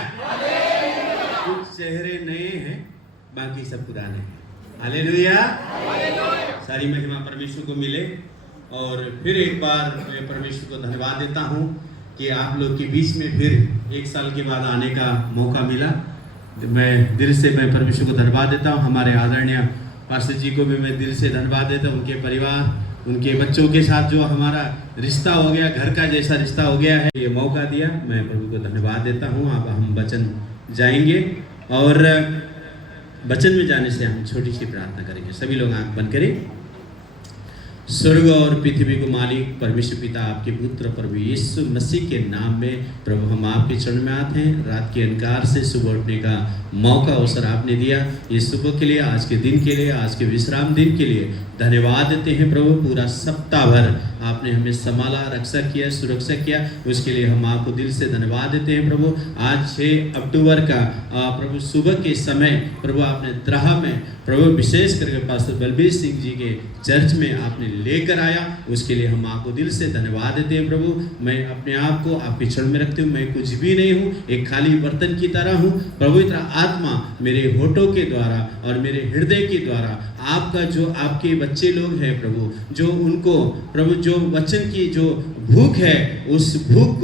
कुछ चेहरे नए हैं, बाकी सब पुराने हैं। हालेलुया। सारी महिमा परमेश्वर को मिले। और फिर एक बार मैं परमेश्वर को धन्यवाद देता हूँ कि आप लोग के बीच में फिर 1 साल के बाद आने का मौका मिला। मैं दिल से परमेश्वर को धन्यवाद देता हूँ। हमारे आदरणीय पास्टर जी को भी मैं दिल से धन्यवाद देता हूँ। उनके परिवार, उनके बच्चों के साथ जो हमारा रिश्ता हो गया, घर का जैसा रिश्ता हो गया है, ये मौका दिया, मैं प्रभु को धन्यवाद देता हूँ। अब हम वचन जाएंगे और वचन में जाने से हम छोटी सी प्रार्थना करेंगे। सभी लोग आंख बंद करें। स्वर्ग और पृथ्वी को मालिक परमेश्वर पिता, आपके पुत्र प्रभु यीशु मसीह के नाम में प्रभु हम आपके चरण में आते हैं। रात के अंधकार से सुबह उठने का मौका अवसर आपने दिया। ये सुबह के लिए, आज के दिन के लिए, आज के विश्राम दिन के लिए धन्यवाद देते हैं प्रभु। पूरा सप्ताह भर आपने हमें संभाला, रक्षा किया, सुरक्षा किया, उसके लिए हम आपको दिल से धन्यवाद देते हैं प्रभु। आज 6 अक्टूबर का प्रभु सुबह के समय प्रभु आपने द्राहा में प्रभु विशेष करके पास्टर बलबीर सिंह जी के चर्च में आपने लेकर आया, उसके लिए हम आपको दिल से धन्यवाद देते हैं प्रभु। मैं अपने आप को आपके चरण में रखती हूँ। मैं कुछ भी नहीं हूँ, एक खाली बर्तन की तरह हूँ। पवित्र आत्मा मेरे होठों के द्वारा और मेरे हृदय के द्वारा आपका जो आपके बच्चे लोग हैं प्रभु, जो उनको प्रभु जो वचन की जो भूख है, उस भूख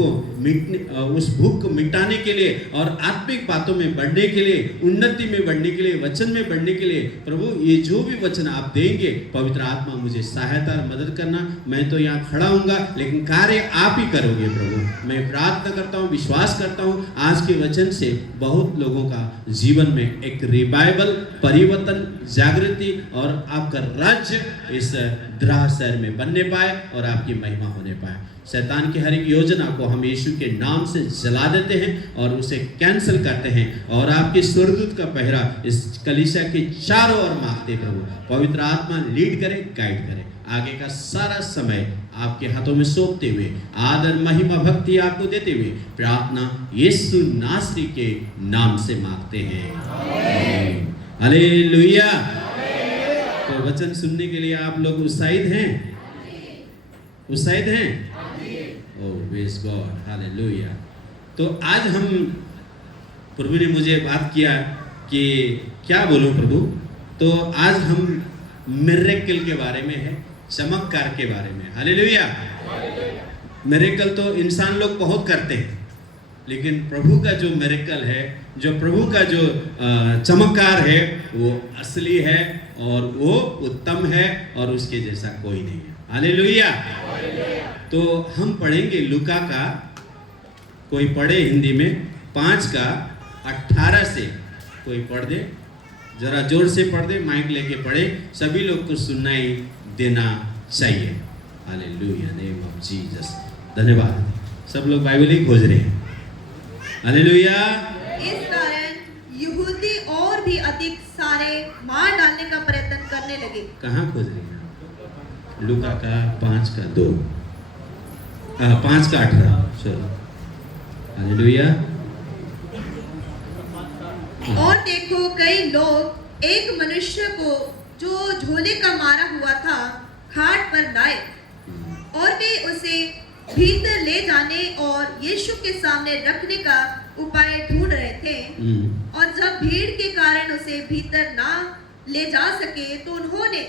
को मिटाने के लिए और आत्मिक बातों में बढ़ने के लिए, उन्नति में बढ़ने के लिए, वचन में बढ़ने के लिए प्रभु ये जो भी वचन आप देंगे, पवित्र आत्मा मुझे सहायता और मदद करना। मैं तो यहाँ खड़ा हूँगा, लेकिन कार्य आप ही करोगे प्रभु। मैं प्रार्थना करता हूँ, विश्वास करता हूँ आज के वचन से बहुत लोगों का जीवन में एक रिवाइवल, परिवर्तन, जागृति और आपका राज्य इस द्राहा शहर में बनने पाए और आपकी महिमा होने पाए। शैतान की हर एक योजना को हम यीशु के नाम से जला देते हैं और उसे कैंसिल करते हैं और आपके स्वर्गदूत का पहरा इस कलीसिया के चारों ओर मांगते प्रभु। पवित्र आत्मा लीड करे, गाइड करे। आगे का सारा समय आपके हाथों में सौंपते हुए, आदर, महिमा, भक्ति आपको देते हुए प्रार्थना यीशु नासरी के नाम से मांगते हैं। हालेलुया। तो वचन सुनने के लिए आप लोग उत्साहित हैं? उत्साहित हैं? ओह प्रेज़ गॉड, हालेलुया। तो आज हम, प्रभु ने मुझे बात किया कि क्या बोलूं प्रभु, तो आज हम मिरेकल के बारे में है, चमत्कार के बारे में। हालेलुया। मिरेकल तो इंसान लोग बहुत करते हैं, लेकिन प्रभु का जो मिरेकल है, जो प्रभु का जो चमत्कार है, वो असली है और वो उत्तम है और उसके जैसा कोई नहीं है। हालेलुया। तो हम पढ़ेंगे लूका का, कोई पढ़े हिंदी में 5 का 18 से, कोई पढ़ दे, जरा जोर से पढ़ दे, माइक लेके पढ़े, सभी लोग को सुनाई देना चाहिए। Hallelujah, name of Jesus. धन्यवाद। सब लोग बाइबल ही खोज रहे हैं। हालेलुया। इस कारण यहूदी और भी अधिक सारे मार डालने का प्रयत्न करने लगे। कहाँ खोज रहे हैं? लूका का 5 का 2, 5 का 18। चलो, हालेलुया। और देखो, कई लोग एक मनुष्य को जो झोले का मारा हुआ था खाट पर लाए और वे उसे भीतर ले जाने और यीशु के सामने रखने का उपाय ढूंढ रहे थे। और जब भीड़ के कारण उसे भीतर ना ले जा सके, तो उन्होंने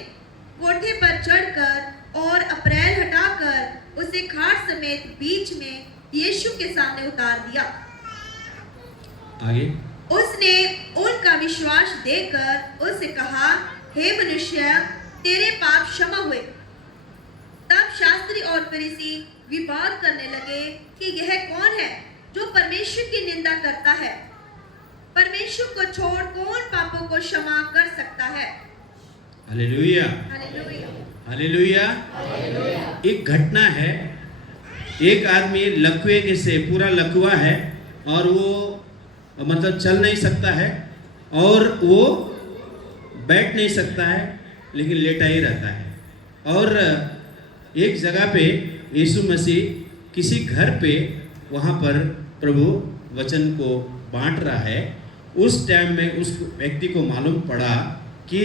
कोठे पर चढ़कर और अप्रैल हटाकर उसे खाट समेत बीच में यीशु के सामने उतार दिया। आगे उसने उनका विश्वास देखकर उससे कहा, हे मनुष्य, तेरे पाप क्षमा हुए। तब शास्त्री और फरीसी विवाद करने लगे कि यह कौन है जो परमेश्वर की निंदा करता है? परमेश्वर को छोड़ कौन पापों को क्षमा कर सकता है? हालेलुया। हालेलुया। हालेलुया। एक घटना है, एक आदमी लकवे से पूरा लकवा है और वो मतलब चल नहीं सकता है और वो बैठ नहीं सकता है, लेकिन लेटा ही रहता है। और एक जगह पे यीशु मसीह किसी घर पे वहाँ पर प्रभु वचन को बांट रहा है। उस टाइम में उस व्यक्ति को मालूम पड़ा कि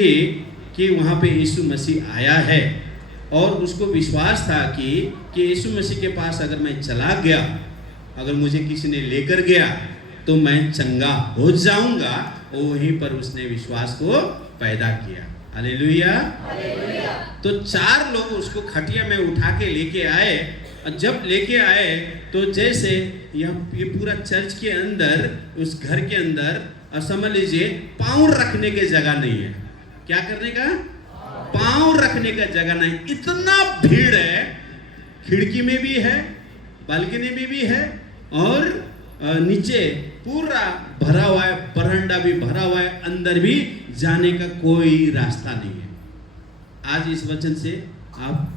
वहाँ पे यीशु मसीह आया है और उसको विश्वास था कि यीशु मसीह के पास अगर मैं चला गया, अगर मुझे किसी ने लेकर गया तो मैं चंगा हो जाऊंगा। और वहीं पर उसने विश्वास को पैदा किया। हालेलुया। तो 4 लोग उसको खटिया में उठा के लेके आए। और जब लेके आए तो जैसे ये पूरा चर्च के अंदर, उस घर के अंदर, और समझ लीजिए पाँव रखने की जगह नहीं है। क्या करने का? पाँव रखने का जगह नहीं। इतना भीड़ है, खिड़की में भी है, बालकनी में भी है, और नीचे पूरा भरा हुआ है, बरामदा भी भरा हुआ है, अंदर भी जाने का कोई रास्ता नहीं है। आज इस वचन से आप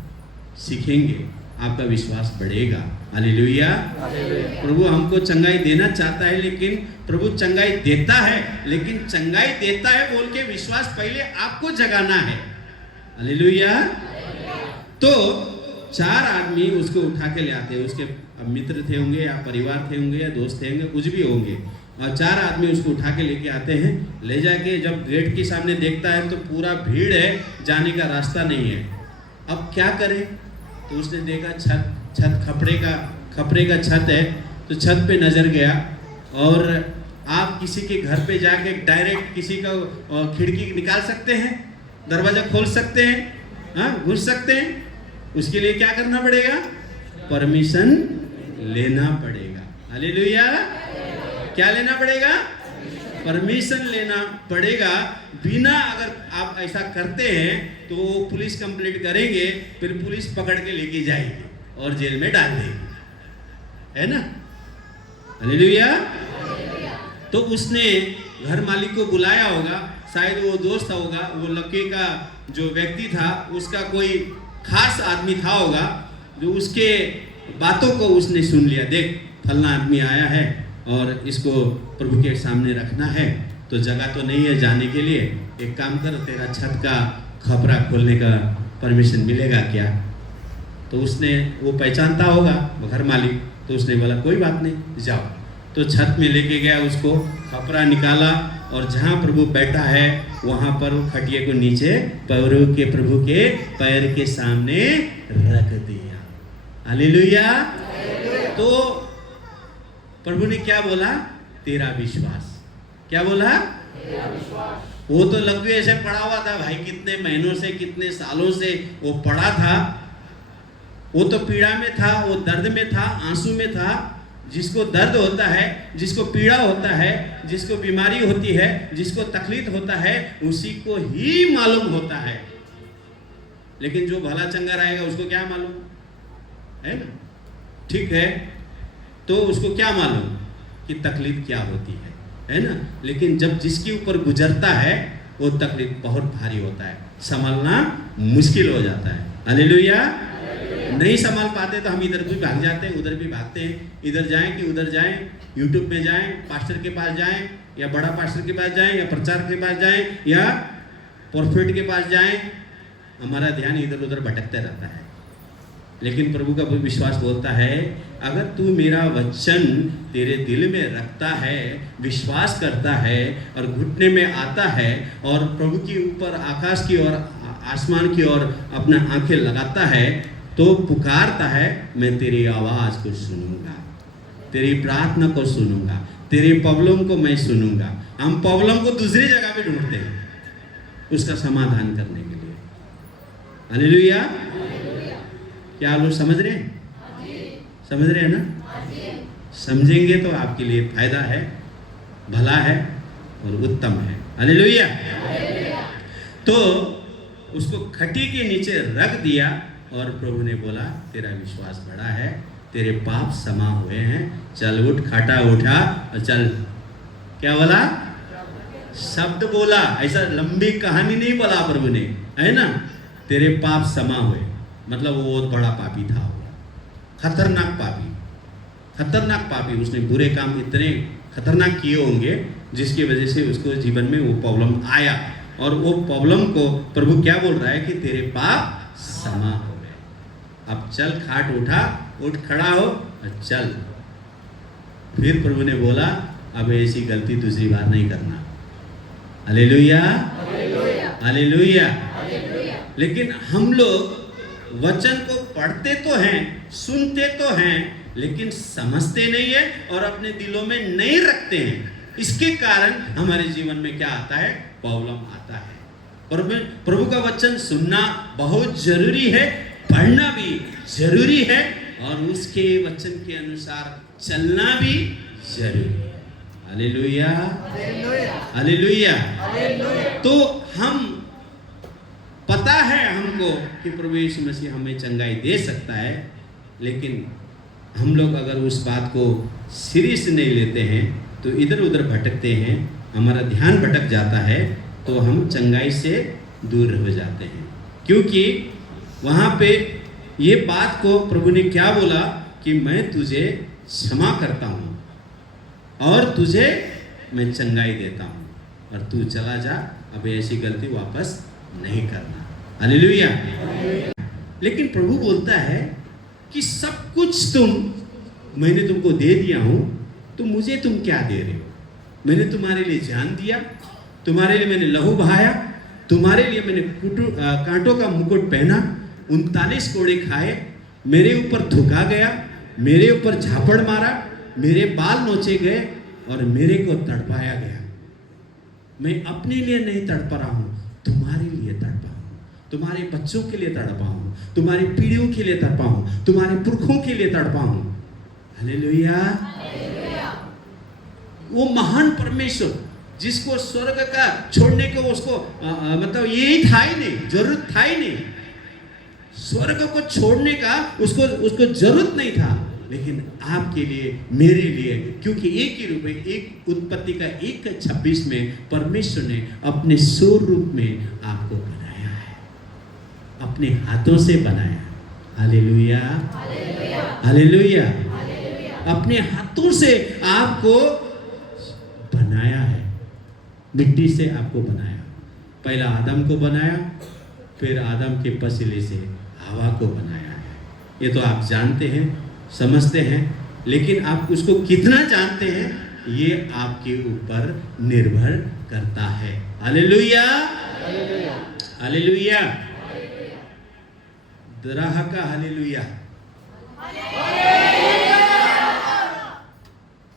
सीखेंगे, आपका विश्वास बढ़ेगा। हालेलुया। प्रभु हमको चंगाई देना चाहता है, लेकिन प्रभु चंगाई देता है, लेकिन चंगाई देता है बोल के विश्वास पहले आपको जगाना है। हालेलुया। तो 4 आदमी उसको उठा के ले आते हैं। उसके मित्र थे होंगे, या परिवार थे होंगे, या दोस्त थे होंगे, कुछ भी होंगे। और 4 आदमी उसको उठा के लेके आते हैं। ले जाके जब गेट के सामने देखता है तो पूरा भीड़ है, जाने का रास्ता नहीं है। अब क्या करे? तो उसने देखा छत खपड़े का छत है, तो छत पे नजर गया। और आप किसी के घर पे जाके डायरेक्ट किसी का खिड़की निकाल सकते हैं, दरवाजा खोल सकते हैं, हाँ, घुस सकते हैं? उसके लिए क्या करना पड़ेगा? परमिशन लेना पड़ेगा। हालेलुया। क्या लेना पड़ेगा? परमिशन लेना पड़ेगा। बिना, अगर आप ऐसा करते हैं तो पुलिस कंप्लेंट करेंगे, फिर पुलिस पकड़ के लेके जाएगी और जेल में डाल देगी, है ना? हालेलुया। तो उसने घर मालिक को बुलाया होगा, शायद वो दोस्त होगा, वो लड़के का जो व्यक्ति था उसका कोई खास आदमी था होगा, जो उसके बातों को उसने सुन लिया। देख, फलना आदमी आया है और इसको प्रभु के सामने रखना है, तो जगह तो नहीं है जाने के लिए। एक काम कर, तेरा छत का खपरा खोलने का परमिशन मिलेगा क्या? तो उसने, वो पहचानता होगा घर मालिक, तो उसने बोला कोई बात नहीं, जाओ। तो छत में लेके गया, उसको खपरा निकाला, और जहाँ प्रभु बैठा है वहाँ पर खटिया को नीचे प्रभु के पैर के सामने रख दिया। हालेलुया। तो प्रभु ने क्या बोला? तेरा विश्वास। क्या बोला? वो तो लघु ऐसे पड़ा हुआ था भाई, कितने महीनों से, कितने सालों से वो पड़ा था। वो तो पीड़ा में था, वो दर्द में था, आंसू में था। जिसको दर्द होता है, जिसको पीड़ा होता है, जिसको बीमारी होती है, जिसको तकलीफ होता है, उसी को ही मालूम होता है। लेकिन जो भला चंगा रहेगा उसको क्या मालूम, है ना? ठीक है, तो उसको क्या मालूम कि तकलीफ क्या होती है ना? लेकिन जब जिसके ऊपर गुजरता है वो तकलीफ बहुत भारी होता है, संभालना मुश्किल हो जाता है। हालेलुया। नहीं संभाल पाते तो हम इधर भी भाग जाते हैं, उधर भी भागते हैं। इधर जाएं कि उधर जाएं, यूट्यूब में जाएं, पास्टर के पास जाएं, या बड़ा पास्टर के पास जाएं, या प्रचार के पास जाएं, या प्रोफेट के पास जाएं, हमारा ध्यान इधर उधर भटकता रहता है। लेकिन प्रभु का विश्वास बोलता है, अगर तू मेरा वचन तेरे दिल में रखता है, विश्वास करता है, और घुटने में आता है, और प्रभु के ऊपर, आकाश की ओर, आसमान की ओर अपना आंखें लगाता है, तो पुकारता है, मैं तेरी आवाज़ को सुनूंगा, तेरी प्रार्थना को सुनूंगा, तेरे प्रॉब्लम को मैं सुनूंगा। हम प्रॉब्लम को दूसरी जगह पे ढूंढते हैं उसका समाधान करने के लिए। हालेलुया। क्या लोग समझ रहे हैं? समझ रहे हैं ना? समझेंगे तो आपके लिए फायदा है, भला है और उत्तम है। हालेलुया। तो उसको खटी के नीचे रख दिया, और प्रभु ने बोला, तेरा विश्वास बड़ा है, तेरे पाप क्षमा हुए हैं, चल उठ, खाटा उठा और चल। क्या बोला? शब्द बोला, ऐसा लंबी कहानी नहीं बोला प्रभु ने, है ना? तेरे पाप क्षमा हुए, मतलब वो बहुत बड़ा पापी था, खतरनाक पापी। उसने बुरे काम इतने खतरनाक किए होंगे जिसकी वजह से उसको जीवन में वो प्रॉब्लम आया, और वो प्रॉब्लम को प्रभु क्या बोल रहा है कि तेरे पाप क्षमा हो गए, अब चल, खाट उठा, उठ खड़ा हो और चल। फिर प्रभु ने बोला, अब ऐसी गलती दूसरी बार नहीं करना। Hallelujah, hallelujah. लेकिन हम लोग वचन को पढ़ते तो हैं, सुनते तो हैं, लेकिन समझते नहीं है और अपने दिलों में नहीं रखते हैं। इसके कारण हमारे जीवन में क्या आता है? प्रॉब्लम आता है। प्रभु का वचन सुनना बहुत जरूरी है, पढ़ना भी जरूरी है और उसके वचन के अनुसार चलना भी जरूरी है। Hallelujah, hallelujah. तो हम पता है हमको कि प्रभु यीशु मसीह हमें चंगाई दे सकता है, लेकिन हम लोग अगर उस बात को सीरियस नहीं लेते हैं तो इधर उधर भटकते हैं, हमारा ध्यान भटक जाता है, तो हम चंगाई से दूर हो जाते हैं। क्योंकि वहाँ पे ये बात को प्रभु ने क्या बोला कि मैं तुझे क्षमा करता हूँ और तुझे मैं चंगाई देता हूँ और तू चला जा, अब ऐसी गलती वापस नहीं करना। हालेलुया। लेकिन प्रभु बोलता है कि सब कुछ मैंने तुमको दे दिया हूँ, तो मुझे तुम क्या दे रहे हो? मैंने तुम्हारे लिए जान दिया, तुम्हारे लिए मैंने लहू बहाया, तुम्हारे लिए मैंने कांटों का मुकुट पहना, 39 कोड़े खाए, मेरे ऊपर थूका गया, मेरे ऊपर झापड़ मारा, मेरे बाल नोचे गए और मेरे को तड़पाया गया। मैं अपने लिए नहीं तड़प रहा हूँ, तुम्हारे लिए तड़पा हूँ, तुम्हारे बच्चों के लिए तड़पा हूँ, तुम्हारी पीढ़ियों के लिए तड़पा हूँ, तुम्हारे पुरखों के लिए तड़पा हूँ। हालेलुया। वो महान परमेश्वर जिसको स्वर्ग का छोड़ने को उसको मतलब यही था ही नहीं, जरूरत था ही नहीं, स्वर्ग को छोड़ने का उसको जरूरत नहीं था, लेकिन आपके लिए, मेरे लिए, क्योंकि एक ही रूप में, एक उत्पत्ति का 1:26 में परमेश्वर ने अपने स्वरूप में आपको बनाया है, अपने हाथों से बनाया। Hallelujah, hallelujah. अपने हाथों से आपको बनाया है, मिट्टी से आपको बनाया। पहला आदम को बनाया, फिर आदम के पसीले से हवा को बनाया है। ये तो आप जानते हैं, समझते हैं, लेकिन आप उसको कितना जानते हैं ये आपके ऊपर निर्भर करता है। Hallelujah, hallelujah. दराह का हालेलुया।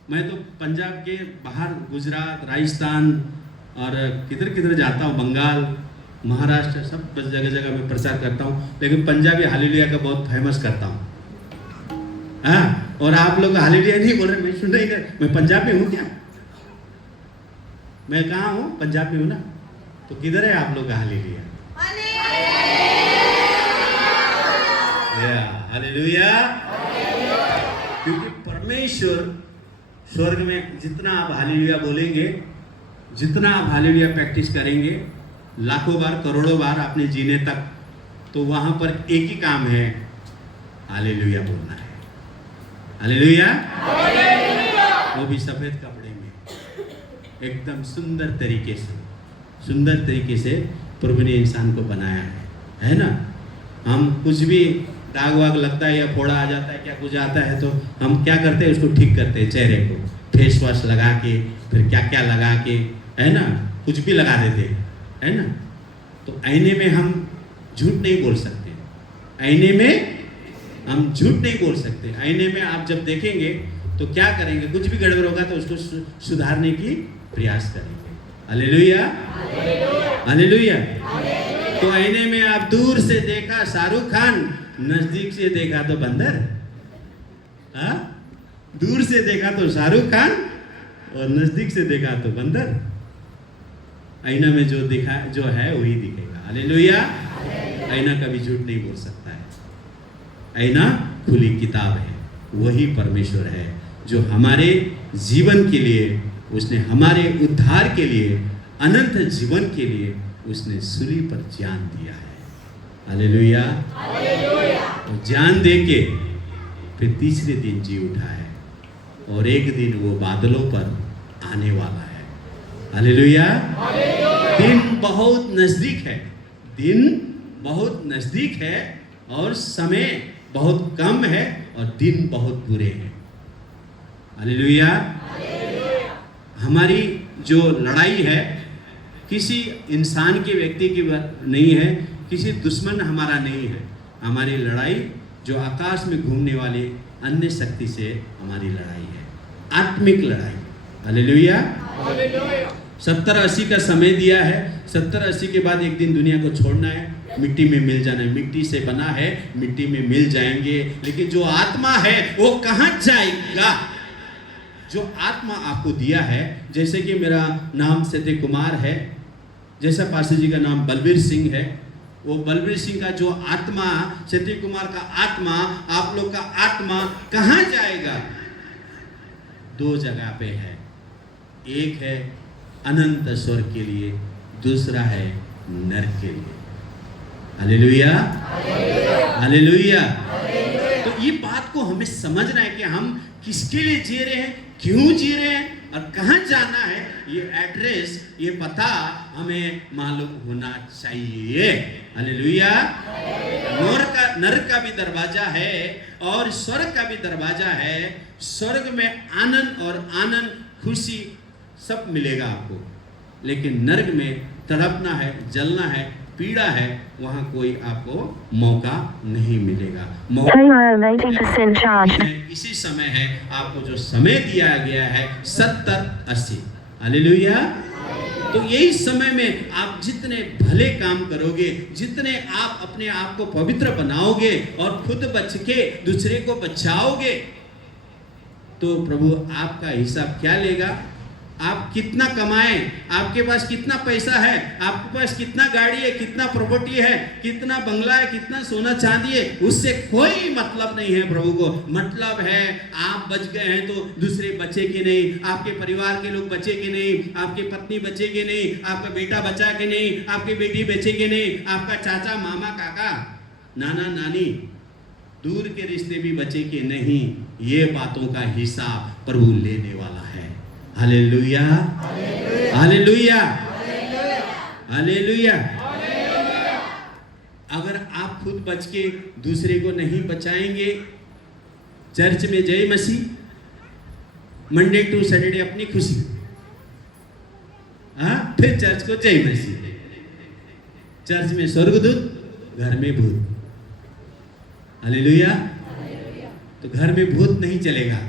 मैं तो पंजाब के बाहर, गुजरात, राजस्थान और किधर किधर जाता हूँ, बंगाल, महाराष्ट्र, सब जगह जगह मैं प्रचार करता हूँ, लेकिन पंजाबी हालेलुया का बहुत फेमस करता हूँ। हाँ, और आप लोग हालेलुया नहीं बोल रहे, मैं सुन रही है, मैं पंजाब में हूँ क्या? मैं कहाँ हूँ? पंजाब में हूँ ना। तो किधर है आप लोग का हालेलुया? हालेलुया। क्योंकि परमेश्वर स्वर्ग में जितना आप हालेलुया बोलेंगे, जितना आप हालेलुया प्रैक्टिस करेंगे, लाखों बार, करोड़ों बार आपने जीने तक, तो वहां पर एक ही काम है, हालेलुया बोलना है। हालेलुया, वो भी सफेद कपड़े में, एकदम सुंदर तरीके से प्रभु ने इंसान को बनाया है ना। हम कुछ भी दाग वाग लगता है या फोड़ा आ जाता है, क्या कुछ आता है, तो हम क्या करते हैं, उसको ठीक करते हैं, चेहरे को फेस वॉश लगा के, फिर क्या क्या लगा के, है ना, कुछ भी लगा देते हैं, है ना। तो आईने में हम झूठ नहीं बोल सकते, आईने में हम झूठ नहीं बोल सकते। आईने में आप जब देखेंगे तो क्या करेंगे, कुछ भी गड़बड़ होगा तो उसको सुधारने की प्रयास करेंगे। Hallelujah, hallelujah. तो आईने में आप दूर से देखा शाहरुख खान, नजदीक से देखा तो बंदर। हाँ, दूर से देखा तो शाहरुख खान और नजदीक से देखा तो बंदर। आईना में जो दिखा, जो है वही दिखेगा। हालेलुया। आईना कभी झूठ नहीं बोल सकता है, आईना खुली किताब है, वही परमेश्वर है जो हमारे जीवन के लिए, उसने हमारे उद्धार के लिए, अनंत जीवन के लिए उसने सूली पर जान दिया है। हालेलुया। और जान दे के फिर तीसरे दिन जी उठा है और एक दिन वो बादलों पर आने वाला है। हालेलुया। दिन बहुत नजदीक है, दिन बहुत नजदीक है और समय बहुत कम है और दिन बहुत बुरे हैं। हालेलुया। हमारी जो लड़ाई है किसी इंसान के, व्यक्ति की नहीं है, किसी दुश्मन हमारा नहीं है। हमारी लड़ाई जो आकाश में घूमने वाले अन्य शक्ति से हमारी लड़ाई है, आत्मिक लड़ाई। हालेलुया। 70-80 का समय दिया है। 70-80 के बाद एक दिन दुनिया को छोड़ना है, मिट्टी में मिल जाना है। मिट्टी से बना है, मिट्टी में मिल जाएंगे। लेकिन जो आत्मा है वो कहाँ जाएगा? जो आत्मा आपको दिया है, जैसे कि मेरा नाम सत्य कुमार है, जैसा पास्टर जी का नाम बलबीर सिंह है, वो बलबीर सिंह का जो आत्मा, सत्य कुमार का आत्मा, आप लोग का आत्मा कहाँ जाएगा? 2 जगह पे है। एक है अनंत स्वर्ग के लिए, दूसरा है नरक के लिए। Hallelujah, hallelujah. तो ये बात को हमें समझना है कि हम किसके लिए जी रहे हैं, क्यों जी रहे हैं और कहाँ जाना है। ये एड्रेस, ये पता हमें मालूम होना चाहिए। हालेलुया। नरक का भी दरवाजा है और स्वर्ग का भी दरवाजा है। स्वर्ग में आनंद और आनंद, खुशी सब मिलेगा आपको, लेकिन नरक में तड़पना है, जलना है, पीड़ा है, वहां कोई आपको मौका नहीं मिलेगा। इसी समय है, आपको जो समय दिया गया है 70-80। हालेलुया। तो यही समय में आप जितने भले काम करोगे, जितने आप अपने आप को पवित्र बनाओगे और खुद बच के दूसरे को बचाओगे, तो प्रभु आपका हिसाब क्या लेगा? आप कितना कमाएं, आपके पास कितना पैसा है, आपके पास कितना गाड़ी है, कितना प्रॉपर्टी है, कितना बंगला है, कितना सोना चांदी है, उससे कोई मतलब नहीं है प्रभु को। मतलब है आप बच गए हैं तो दूसरे बचे कि नहीं, आपके परिवार के लोग बचे कि नहीं, आपकी पत्नी बचे कि नहीं, आपका बेटा बचा कि नहीं, आपकी बेटी बचे कि नहीं, आपका चाचा, मामा, काका, नाना, नानी, दूर के रिश्ते भी बचे कि नहीं। ये बातों का हिसाब प्रभु लेने वाला है। Hallelujah, hallelujah, hallelujah. अगर आप खुद बच के दूसरे को नहीं बचाएंगे, चर्च में जय मसीह, मंडे टू सैटरडे अपनी खुशी, फिर चर्च को जय मसीह, चर्च में स्वर्गदूत, घर में भूत। हालेलुया। तो घर में भूत नहीं चलेगा,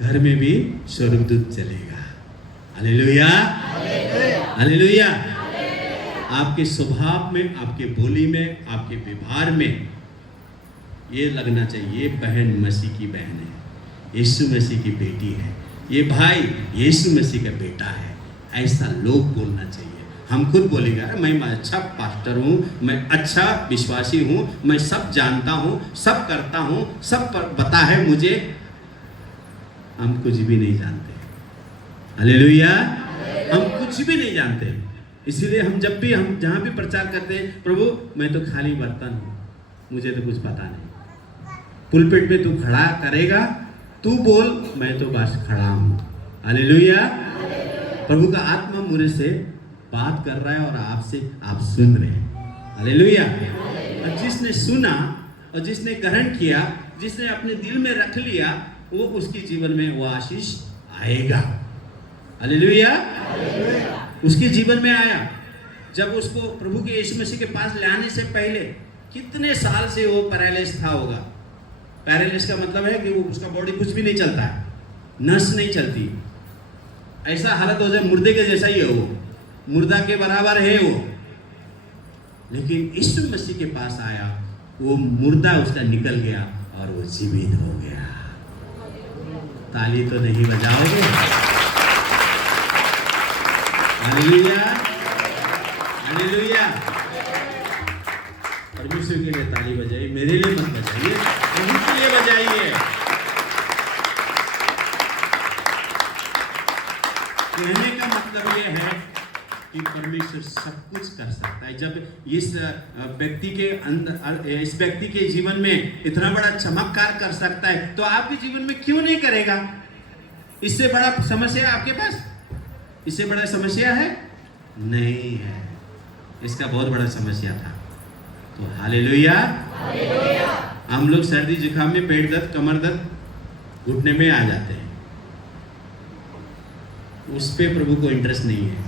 घर में भी स्वर्गदूत चलेगा। Hallelujah, hallelujah. आपके स्वभाव में, आपके बोली में, आपके व्यवहार में ये लगना चाहिए, ये बहन मसीह की बहन है, यीशु मसीह की बेटी है, ये भाई यीशु मसीह का बेटा है। ऐसा लोग बोलना चाहिए। हम खुद बोलेंगे मैं अच्छा पास्टर हूँ, मैं अच्छा विश्वासी हूँ, मैं सब जानता हूँ, सब करता हूँ, सब पता है मुझे। हम कुछ भी नहीं जानते। हालेलुया। हम कुछ भी नहीं जानते। इसीलिए हम जब भी, हम जहाँ भी प्रचार करते हैं, प्रभु मैं तो खाली बर्तन हूँ, मुझे तो कुछ पता नहीं। पुलपिट पे तू खड़ा करेगा, तू बोल, मैं तो बस खड़ा हूँ। हालेलुया। प्रभु का आत्मा मुझे से बात कर रहा है और आपसे आप सुन रहे हैं। हालेलुया। और जिसने सुना और जिसने ग्रहण किया, जिसने अपने दिल में रख लिया, वो उसके जीवन में वो आशीष आएगा। हालेलुया। उसके जीवन में आया। जब उसको प्रभु के यीशु मसीह के पास लाने से पहले कितने साल से वो पैरालिस था होगा। पैरालिस का मतलब है कि वो उसका बॉडी कुछ भी नहीं चलता है, नस नहीं चलती, ऐसा हालत हो जाए मुर्दे के जैसा ही है, वो मुर्दा के बराबर है वो। लेकिन यीशु मसीह के पास आया, वो मुर्दा उसका निकल गया और वो जीवित हो गया। ताली तो नहीं बजाओगे? Hallelujah, hallelujah. परमेश्वर के लिए ताली बजाइए, मेरे लिए मत बजाइए, प्रभु के लिए बजाइए। कहने का मतलब ये है कि परमेश्वर सब कुछ कर सकता है। जब इस व्यक्ति के अंदर, इस व्यक्ति के जीवन में इतना बड़ा चमत्कार कर सकता है, तो आपके जीवन में क्यों नहीं करेगा? इससे बड़ा समस्या आपके पास, इससे बड़ा समस्या है नहीं है। इसका बहुत बड़ा समस्या था। तो हालेलुया। हम लोग सर्दी जुकाम में पेट दर्द, कमर दर्द, घुटने में आ जाते हैं, उस पे प्रभु को इंटरेस्ट नहीं है।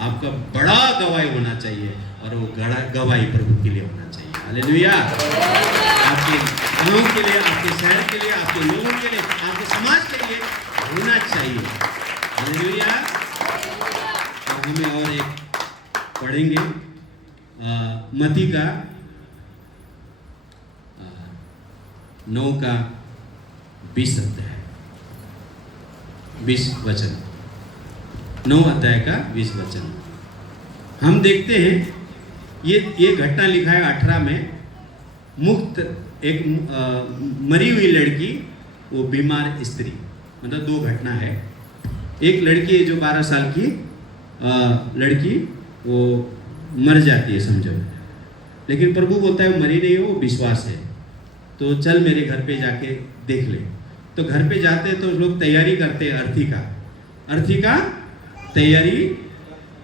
आपका बड़ा गवाही होना चाहिए और वो गवाही प्रभु के लिए होना चाहिए। हालेलुया। आपके गाँव के लिए, आपके शहर के लिए, आपके लोगों के लिए, आपके समाज के लिए होना चाहिए। हालेलुया। तो हमें और एक पढ़ेंगे मत्ती का 9 का 20 अध्याय, 20 वचन, 9 अध्याय का 20 वचन। हम देखते हैं ये घटना लिखा है 18 में। मुक्त एक मरी हुई लड़की, वो बीमार स्त्री, मतलब 2 घटना है। एक लड़की है जो 12 साल की लड़की, वो मर जाती है समझो, लेकिन प्रभु बोलता है वो मरी नहीं है, वो विश्वास है, तो चल मेरे घर पे जाके देख ले। तो घर पे जाते तो लोग तैयारी करते हैं, अर्थी का तैयारी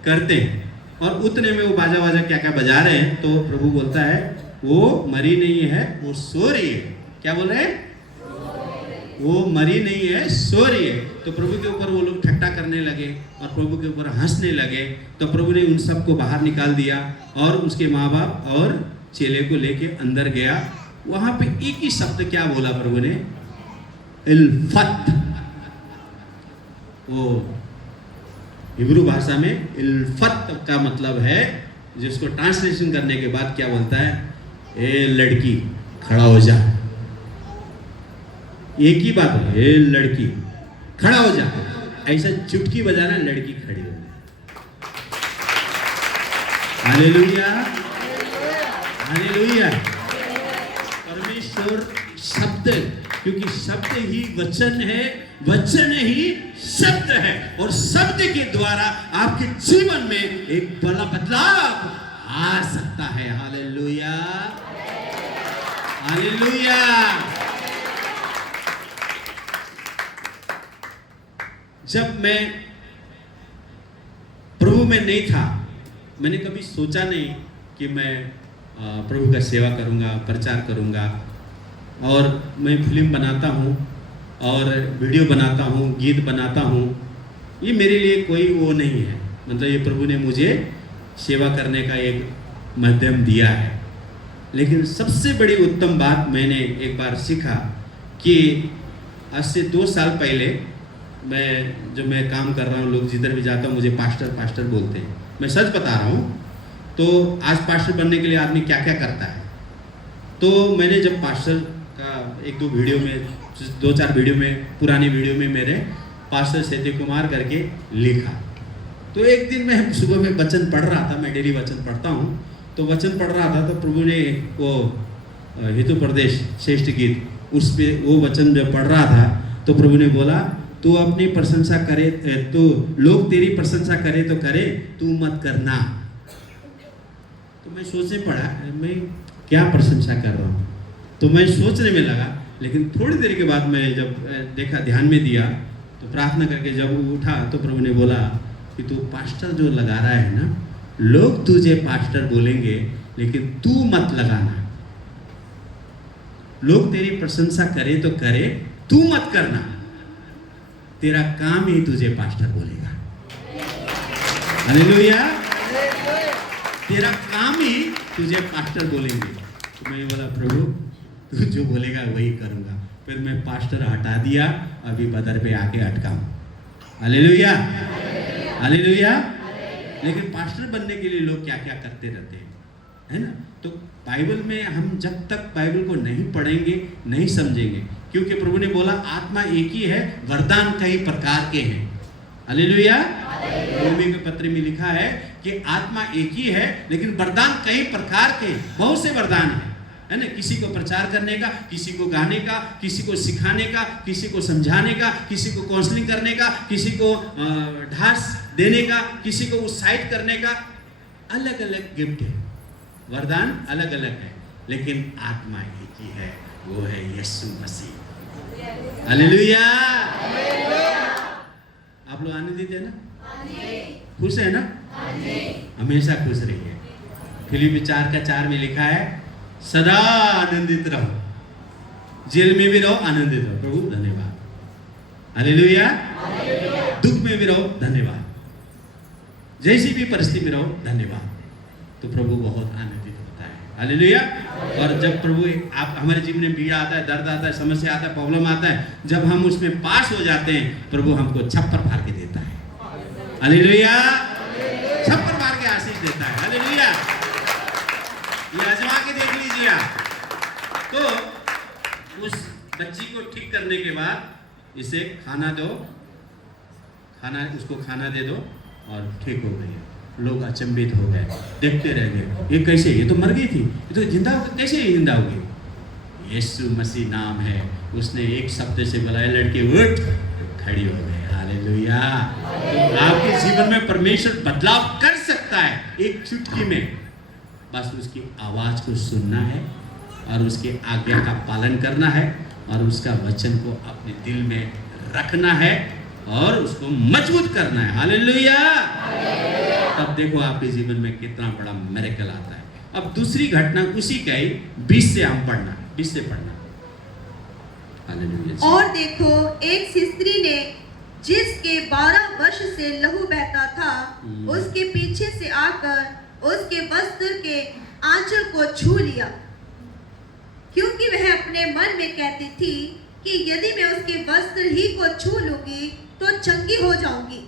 करते हैं, और उतने में वो बाजा वाजा क्या क्या बजा रहे हैं। तो प्रभु बोलता है वो मरी नहीं है, वो सो रही है। क्या बोल रहे हैं? वो मरी नहीं है, सो रही है। तो प्रभु के ऊपर वो लोग ठट्टा करने लगे और प्रभु के ऊपर हंसने लगे। तो प्रभु ने उन सबको बाहर निकाल दिया और उसके माँ बाप और चेले को लेके अंदर गया। वहां पे एक ही शब्द क्या बोला प्रभु ने? इल्फत। वो हिब्रू भाषा में इल्फत का मतलब है, जिसको ट्रांसलेशन करने के बाद क्या बोलता है? ए लड़की खड़ा हो जा। एक ही बात है, ए लड़की खड़ा हो जा। ऐसा चुटकी बजाना, लड़की खड़ी हो जाए। Hallelujah, hallelujah. परमेश्वर शब्द, क्योंकि शब्द ही वचन है, वचन ही शब्द है, और शब्द के द्वारा आपके जीवन में एक बड़ा बदलाव आ सकता है। Hallelujah, hallelujah. जब मैं प्रभु में नहीं था, मैंने कभी सोचा नहीं कि मैं प्रभु का सेवा करूंगा, प्रचार करूंगा, और मैं फिल्म बनाता हूँ और वीडियो बनाता हूँ, गीत बनाता हूँ। ये मेरे लिए कोई वो नहीं है, मतलब ये प्रभु ने मुझे सेवा करने का एक माध्यम दिया है। लेकिन सबसे बड़ी उत्तम बात मैंने एक बार सीखा कि आज से 2 साल पहले मैं काम कर रहा हूँ, लोग जिधर भी जाता हूँ मुझे पास्टर पास्टर बोलते हैं। मैं सच बता रहा हूँ। तो आज पास्टर बनने के लिए आदमी क्या क्या करता है। तो मैंने जब पास्टर का 1-2 वीडियो में, 2-4 वीडियो में, पुरानी वीडियो में मेरे पास्टर सत्य कुमार करके लिखा। तो एक दिन मैं सुबह में वचन पढ़ रहा था, मैं डेली वचन पढ़ता हूँ, तो वचन पढ़ रहा था तो प्रभु ने वो हेतु प्रदेश श्रेष्ठ गीत, उस पर वो वचन जब पढ़ रहा था तो प्रभु ने बोला, तू अपनी प्रशंसा करे, तो लोग तेरी प्रशंसा करे तो करे, तू मत करना। तो मैं सोचने पड़ा, मैं क्या प्रशंसा कर रहा हूँ। तो मैं सोचने में लगा, लेकिन थोड़ी देर के बाद मैं जब देखा, ध्यान में दिया, तो प्रार्थना करके जब उठा तो प्रभु ने बोला कि तू पास्टर जो लगा रहा है ना, लोग तुझे पास्टर बोलेंगे लेकिन तू मत लगाना। लोग तेरी प्रशंसा करे तो करे, तू मत करना। तेरा काम ही तुझे पास्टर बोलेगा। हालेलुया। तेरा काम ही तुझे पास्टर बोलेंगे। तो मैं बोला, प्रभु तू जो बोलेगा वही करूंगा। फिर मैं पास्टर हटा दिया, अभी बदर पे आके अटका हूं। Hallelujah, hallelujah. लेकिन पास्टर बनने के लिए लोग क्या क्या करते रहते हैं, है ना। तो बाइबल में हम जब तक बाइबल को नहीं पढ़ेंगे, नहीं समझेंगे, क्योंकि प्रभु ने बोला आत्मा एक ही है, वरदान कई प्रकार के हैं। हालेलुया। रोमी के पत्र में लिखा है कि आत्मा एक ही है, लेकिन वरदान कई प्रकार के, बहुत से वरदान है ना। किसी को प्रचार करने का, किसी को गाने का, किसी को सिखाने का, किसी को समझाने का, किसी को काउंसलिंग करने का, किसी को ढास देने का, किसी को उत्साहित करने का। अलग अलग गिफ्ट है, वरदान अलग अलग है, लेकिन आत्मा एक ही है, वो है यीशु मसीह। हालेलुया। आप लोग आनंदित है ना? खुश है ना? हमेशा खुश रहिए। फिलिप्पी 4:4 में लिखा है, सदा आनंदित रहो, जेल में भी रहो आनंदित रहो। प्रभु धन्यवाद। हालेलुया। दुख में भी रहो धन्यवाद, जैसी भी परिस्थिति में रहो धन्यवाद। तो प्रभु बहुत आनंदित होता है। हालेलुया। और जब प्रभु आप हमारे जीवन में पीड़ा आता है, दर्द आता है, समस्या आता है, प्रॉब्लम आता है, जब हम उसमें पास हो जाते हैं, प्रभु हमको छप्पर फाड़ के देता है। हालेलुया, छप्पर फाड़ के आशीष देता है। हालेलुया, ये आजमा के देख लीजिए आप। तो उस बच्ची को ठीक करने के बाद इसे खाना दो, उसको खाना दे दो और ठीक हो गई। लोग अचंभित हो गए, देखते रह गए, ये कैसे, ये तो मर गई थी, ये तो जिंदा कैसे जिंदा हो गई। यीशु मसीह नाम है, उसने एक शब्द से बुलाया, लड़के उठ खड़ी हो गए। हालेलुया। तो आपके जीवन में परमेश्वर बदलाव कर सकता है एक चुटकी में, बस उसकी आवाज को सुनना है और उसके आज्ञा का पालन करना है और उसका वचन को अपने दिल में रखना है और उसको मजबूत करना है। हालेलुया। तब देखो आपके जीवन में कितना बड़ा मिरेकल आता है। अब दूसरी घटना उसी का ही 20 से हम पढ़ना, 20 से पढ़ना। हालेलुया। और देखो, एक स्त्री ने जिसके 12 वर्ष से लहू बहता था, उसके पीछे से आकर उसके वस्त्र के आंचल को छू लिया, क्योंकि वह अपने मन में कहती थी कि यदि मैं उसके वस्त्र ही को छू लूंगी तो चंगी हो जाऊंगी।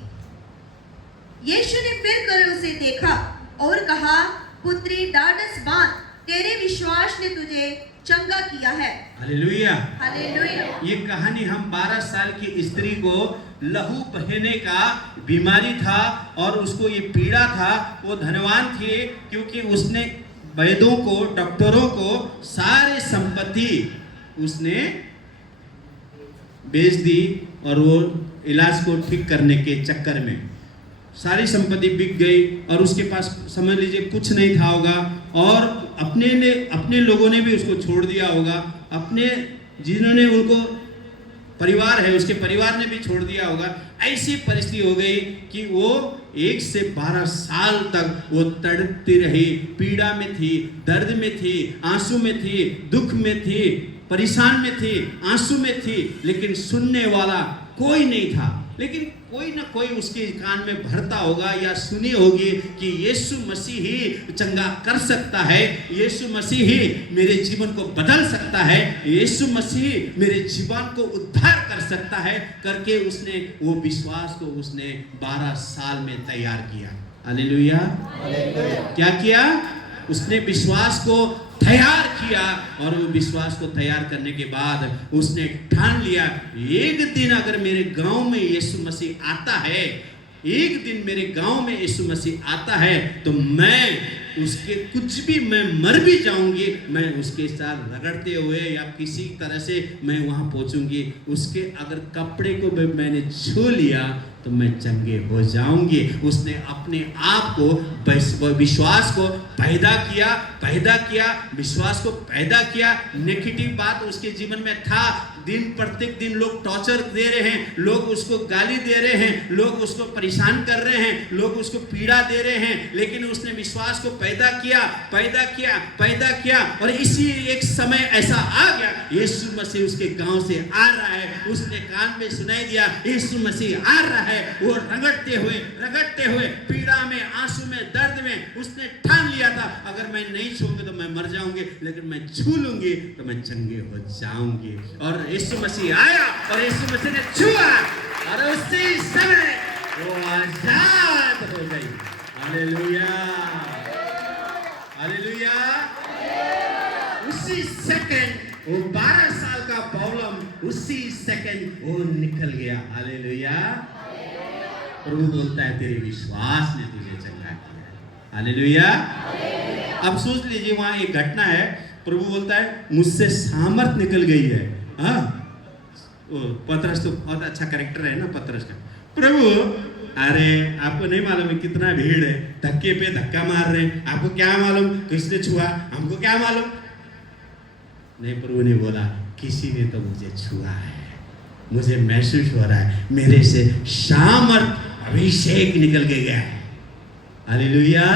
यीशु ने फिर कर उसे देखा और कहा, पुत्री ढाढ़स बांध, तेरे विश्वास ने तुझे चंगा किया है। हालेलुया। हालेलुया। ये कहानी हम 12 साल की स्त्री को लहू बहने का बीमारी था और उसको ये पीड़ा था। वो धनवान थे क्योंकि उसने वैद्यों को, डॉक्टरों को सारे संपत्ति उसने बेच दी और वो इलाज को ठीक करने के चक्कर में सारी संपत्ति बिक गई और उसके पास समझ लीजिए कुछ नहीं था होगा और अपने लोगों ने भी उसको छोड़ दिया होगा, अपने जिन्होंने उनको परिवार है उसके परिवार ने भी छोड़ दिया होगा। ऐसी परिस्थिति हो गई कि वो 1 से 12 साल तक वो तड़पती रही, पीड़ा में थी, दर्द में थी, आंसू में थी, दुख में थी, परेशान में थी, आंसू में थी, लेकिन सुनने वाला कोई नहीं था। लेकिन कोई ना कोई उसके कान में भरता होगा या सुनी होगी कि यीशु मसीह ही चंगा कर सकता है, यीशु मसीह ही मेरे जीवन को बदल सकता है, यीशु मसीह मेरे जीवन को उद्धार कर सकता है करके उसने वो विश्वास को उसने 12 साल में तैयार किया। हालेलुया। क्या किया? उसने विश्वास को तैयार किया और वो विश्वास को तैयार करने के बाद उसने ठान लिया, एक दिन अगर मेरे गांव में यीशु मसीह आता है, एक दिन मेरे गांव में यीशु मसीह आता है तो मैं उसके कुछ भी, मैं मर भी जाऊंगी, मैं उसके साथ रगड़ते हुए या किसी तरह से मैं वहां पहुंचूंगी, उसके अगर कपड़े को भी मैंने छू लिया तो मैं चंगे हो जाऊंगी। उसने अपने आप को विश्वास को पैदा किया, विश्वास को पैदा किया। नेगेटिव बात उसके जीवन में था, दिन प्रत्येक दिन लोग टॉर्चर दे रहे हैं, लोग उसको गाली दे रहे हैं, लोग उसको परेशान कर रहे हैं, लोग उसको पीड़ा दे रहे हैं, लेकिन उसने विश्वास को पैदा किया और इसी एक समय ऐसा आ गया, यीशु मसीह उसके गांव से आ रहा है, उसने कान में सुनाई दिया यीशु मसीह आ रहा है। वो रगड़ते हुए पीड़ा में, आंसू में, दर्द में उसने ठान लिया था, अगर मैं नहीं छूंगी तो मैं मर जाऊंगी, लेकिन मैं छू लूंगी तो मैं चंगे हो जाऊंगी। और यीशु मसीह आया और यीशु मसीह ने छुआ और उसी समय वो आजाद हो गई। Hallelujah, hallelujah. उसी सेकंड वो 12 साल का प्रॉब्लम उसी सेकंड वो निकल गया। हालेलुया। प्रभु बोलता है तेरे विश्वास ने तुझे चंगा किया। हालेलुया। अब सोच लीजिए वहां एक घटना है, प्रभु बोलता है मुझसे सामर्थ निकल गई है। हाँ, पतरस तो बहुत अच्छा कैरेक्टर है ना पतरस का। प्रभु, अरे आपको नहीं मालूम है कितना भीड़ है, धक्के पे धक्का मार रहे हैं, आपको क्या मालूम किसने छुआ, हमको क्या मालूम। नहीं, प्रभु ने बोला किसी ने तो मुझे छुआ है, मुझे महसूस हो रहा है मेरे से सामर्थ अभिषेक निकल के गया है। Hallelujah,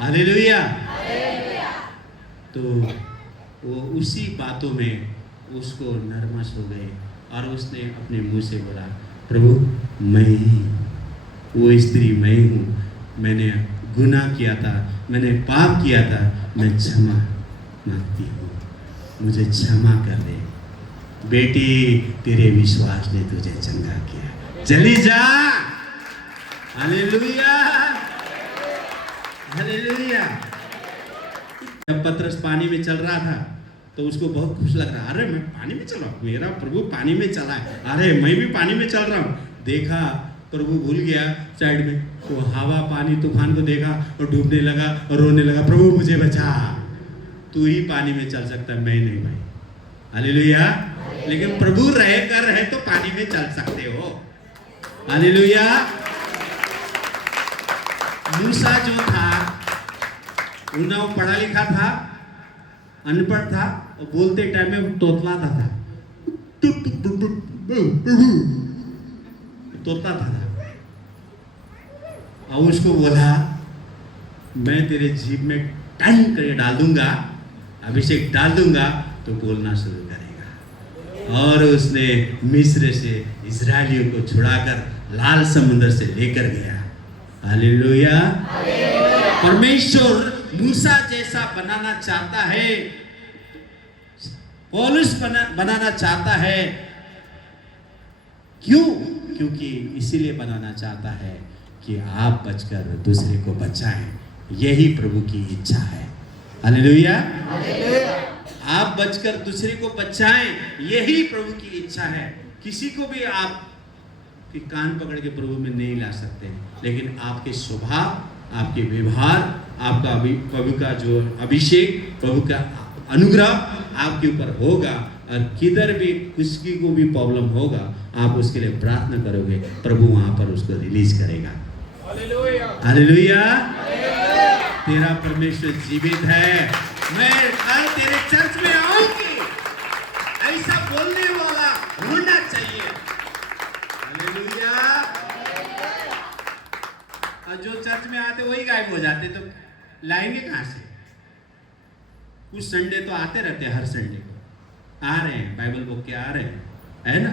hallelujah. तो वो उसी बातों में उसको नर्वस हो गए और उसने अपने मुंह से बोला प्रभु मैं ही, वो स्त्री मैं हूँ, मैंने गुनाह किया था, मैंने पाप किया था, मैं क्षमा मांगती हूँ, मुझे क्षमा कर दे। बेटी, तेरे विश्वास ने तुझे चंगा किया, चली जा। Hallelujah, hallelujah. जब पतरस पानी में चल रहा था तो उसको बहुत खुश लग रहा, अरे मैं पानी में चल रहा हूँ, मेरा प्रभु पानी में चला है, अरे मैं भी पानी में चल रहा हूँ। देखा प्रभु भूल गया साइड में, तो हवा पानी तूफान को देखा और डूबने लगा और रोने लगा, प्रभु मुझे बचा। तू ही पानी में चल सकता है, मैं नहीं भाई। हालेलुया। लेकिन प्रभु रहे तो पानी में चल सकते हो। हालेलुया। मूसा जो था वो पढ़ा लिखा था, अनपढ़ था और बोलते टाइम में तोतलाता था, तोतलाता था। और उसको बोला, मैं तेरे जीभ में टंग करके डाल दूंगा, अभिषेक डाल दूंगा तो बोलना शुरू करेगा। और उसने मिस्र से इजरायलियों को छुड़ाकर लाल समुद्र से लेकर गया। हालेलुया। परमेश्वर मूसा जैसा बनाना चाहता है, पौलुस बनाना चाहता है। क्यों? क्योंकि इसीलिए बनाना चाहता है कि आप बचकर दूसरे को बचाएं। यही प्रभु की इच्छा है। हालेलुया। आप बचकर दूसरे को बचाएं, यही प्रभु की इच्छा है। किसी को भी आप कि कान पकड़ के प्रभु में नहीं ला सकते, लेकिन आपके स्वभाव, आपके व्यवहार, आपका प्रभु का जो अभिषेक, प्रभु का अनुग्रह आपके ऊपर होगा। और किधर भी किसी को भी प्रॉब्लम होगा, आप उसके लिए प्रार्थना करोगे, प्रभु वहां पर उसको रिलीज करेगा। हालेलुया। तेरा परमेश्वर जीवित है। मैं कल तेरे चर्च में आऊंगी, ऐसा बोलने वाला होना चाहिए। हालेलुया। और जो चर्च में आते वही गायब हो जाते, तो लाएंगे कहां से? कुछ संडे तो आते रहते हैं, हर संडे को आ रहे हैं, बाइबल बुक के आ रहे हैं, है ना।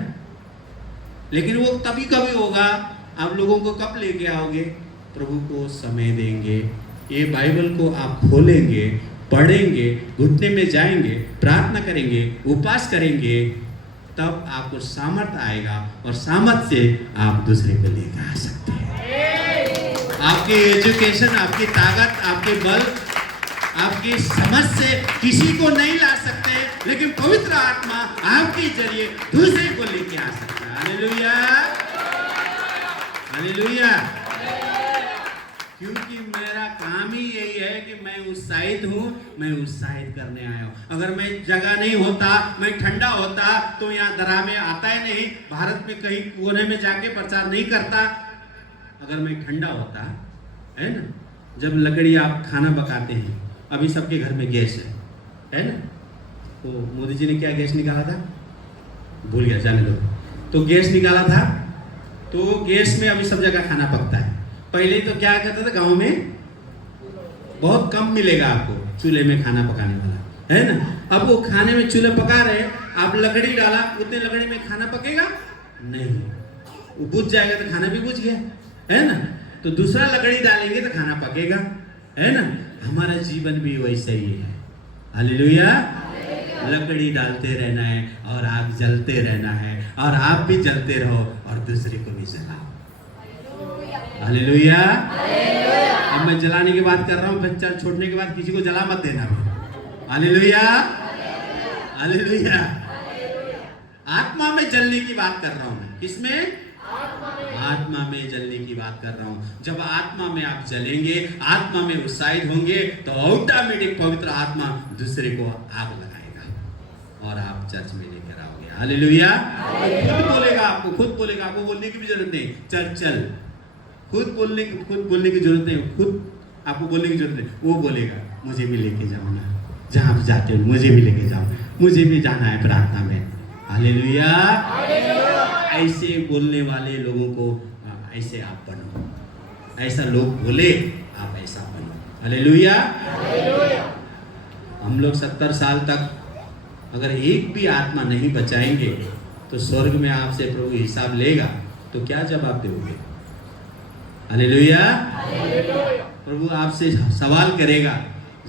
लेकिन वो कभी कभी होगा। आप लोगों को कब लेके आओगे? प्रभु को समय देंगे, ये बाइबल को आप खोलेंगे, पढ़ेंगे, घुटने में जाएंगे, प्रार्थना करेंगे, उपवास करेंगे, तब आपको सामर्थ आएगा और सामर्थ से आप दूसरे को लेकर आ सकते हैं। आपकी एजुकेशन, आपकी ताकत, आपके बल, आपकी समझ से किसी को नहीं ला सकते, लेकिन पवित्र आत्मा आपके जरिए दूसरे को लेके आ सकता है। Hallelujah, hallelujah. क्योंकि मेरा काम ही यही है कि मैं उत्साहित हूँ, मैं उत्साहित करने आया हूँ। अगर मैं जगह नहीं होता, मैं ठंडा होता, तो यहाँ दरा में आता ही नहीं, भारत में कहीं कोने में जाके प्रचार नहीं करता। अगर मैं ठंडा होता, है ना, जब लकड़ी आप खाना पकाते हैं, अभी सबके घर में गैस है ना। तो मोदी जी ने क्या गैस निकाला था, भूल गया, जाने दो। तो गैस निकाला था, तो गैस में अभी सब जगह खाना पकता है। पहले तो क्या करता था, गांव में बहुत कम मिलेगा आपको चूल्हे में खाना पकाने वाला, है ना। अब वो खाने में चूल्हे पका रहे, आप लकड़ी डाला, उतने लकड़ी में खाना पकेगा नहीं, वो बुझ जाएगा तो खाना भी बुझ गया, है ना। तो दूसरा लकड़ी डालेंगे तो खाना पकेगा, है ना। हमारा जीवन भी वैसा ही है। हालेलुया। लकड़ी डालते रहना है और आग जलते रहना है, और आप भी जलते रहो और दूसरे को भी जलाओ। हालेलुया। अब मैं जलाने की बात कर रहा हूँ, बच्चा छोड़ने के बाद किसी को जला मत देना। Hallelujah, hallelujah. आत्मा में जलने की बात कर रहा हूँ मैं। किसमें? आत्मा में जलने की बात कर रहा हूँ। जब आत्मा में आप जलेंगे, आत्मा में उत्साहित होंगे, तो ऑटोमेटिक पवित्र आत्मा दूसरे को आग लगाएगा और आप चर्च में लेकर आओगे। हालेलुया। खुद बोलेगा आपको, खुद बोलेगा आपको, बोलने की भी जरूरत नहीं। चल चल, खुद बोलने की जरूरत नहीं, खुद आपको बोलने की जरूरत नहीं। वो बोलेगा, मुझे भी लेके जाओ ना, जहाँ भी जाते हो मुझे भी लेके जाओ, मुझे भी जाना है प्रार्थना में। हालेलुया। ऐसे बोलने वाले लोगों को ऐसे आप बनो, ऐसा लोग बोले आप ऐसा बनो। हालेलुया। हम लोग 70 साल तक अगर एक भी आत्मा नहीं बचाएंगे तो स्वर्ग में आपसे प्रभु हिसाब लेगा, तो क्या जवाब दोगे? हालेलुया। प्रभु आपसे सवाल करेगा,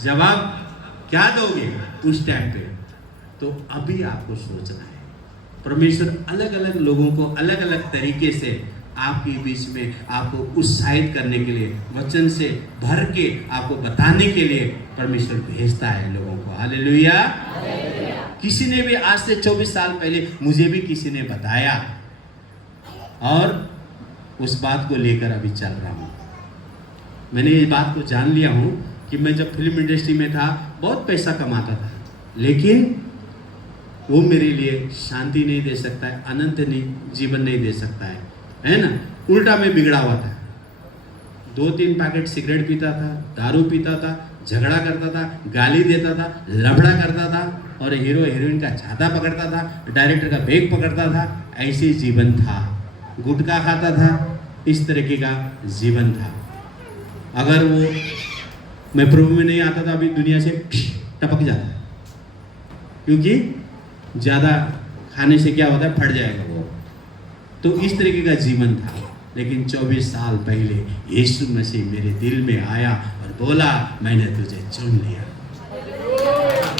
जवाब क्या दोगे उस टाइम पे? तो अभी आपको सोचना है। परमेश्वर अलग अलग लोगों को अलग अलग तरीके से आपके बीच में आपको उत्साहित करने के लिए, वचन से भर के आपको बताने के लिए परमेश्वर भेजता है लोगों को। हालेलुया। किसी ने भी आज से 24 साल पहले मुझे भी किसी ने बताया और उस बात को लेकर अभी चल रहा हूँ। मैंने इस बात को जान लिया हूँ कि मैं जब फिल्म इंडस्ट्री में था बहुत पैसा कमाता था, लेकिन वो मेरे लिए शांति नहीं दे सकता है, अनंत नहीं जीवन नहीं दे सकता है ना। उल्टा मैं बिगड़ा हुआ था। 2-3 पैकेट सिगरेट पीता था, दारू पीता था, झगड़ा करता था, गाली देता था, लफड़ा करता था और हीरो हीरोइन का छाता पकड़ता था, डायरेक्टर का बैग पकड़ता था। ऐसे जीवन था। गुटखा खाता था, इस तरीके का जीवन था। अगर वो मैं प्रभु में नहीं आता था अभी दुनिया से टपक जाता, क्योंकि ज़्यादा खाने से क्या होता है, फट जाएगा वो। तो इस तरीके का जीवन था। लेकिन 24 साल पहले यीशु मसीह मेरे दिल में आया और बोला, मैंने तुझे चुन लिया।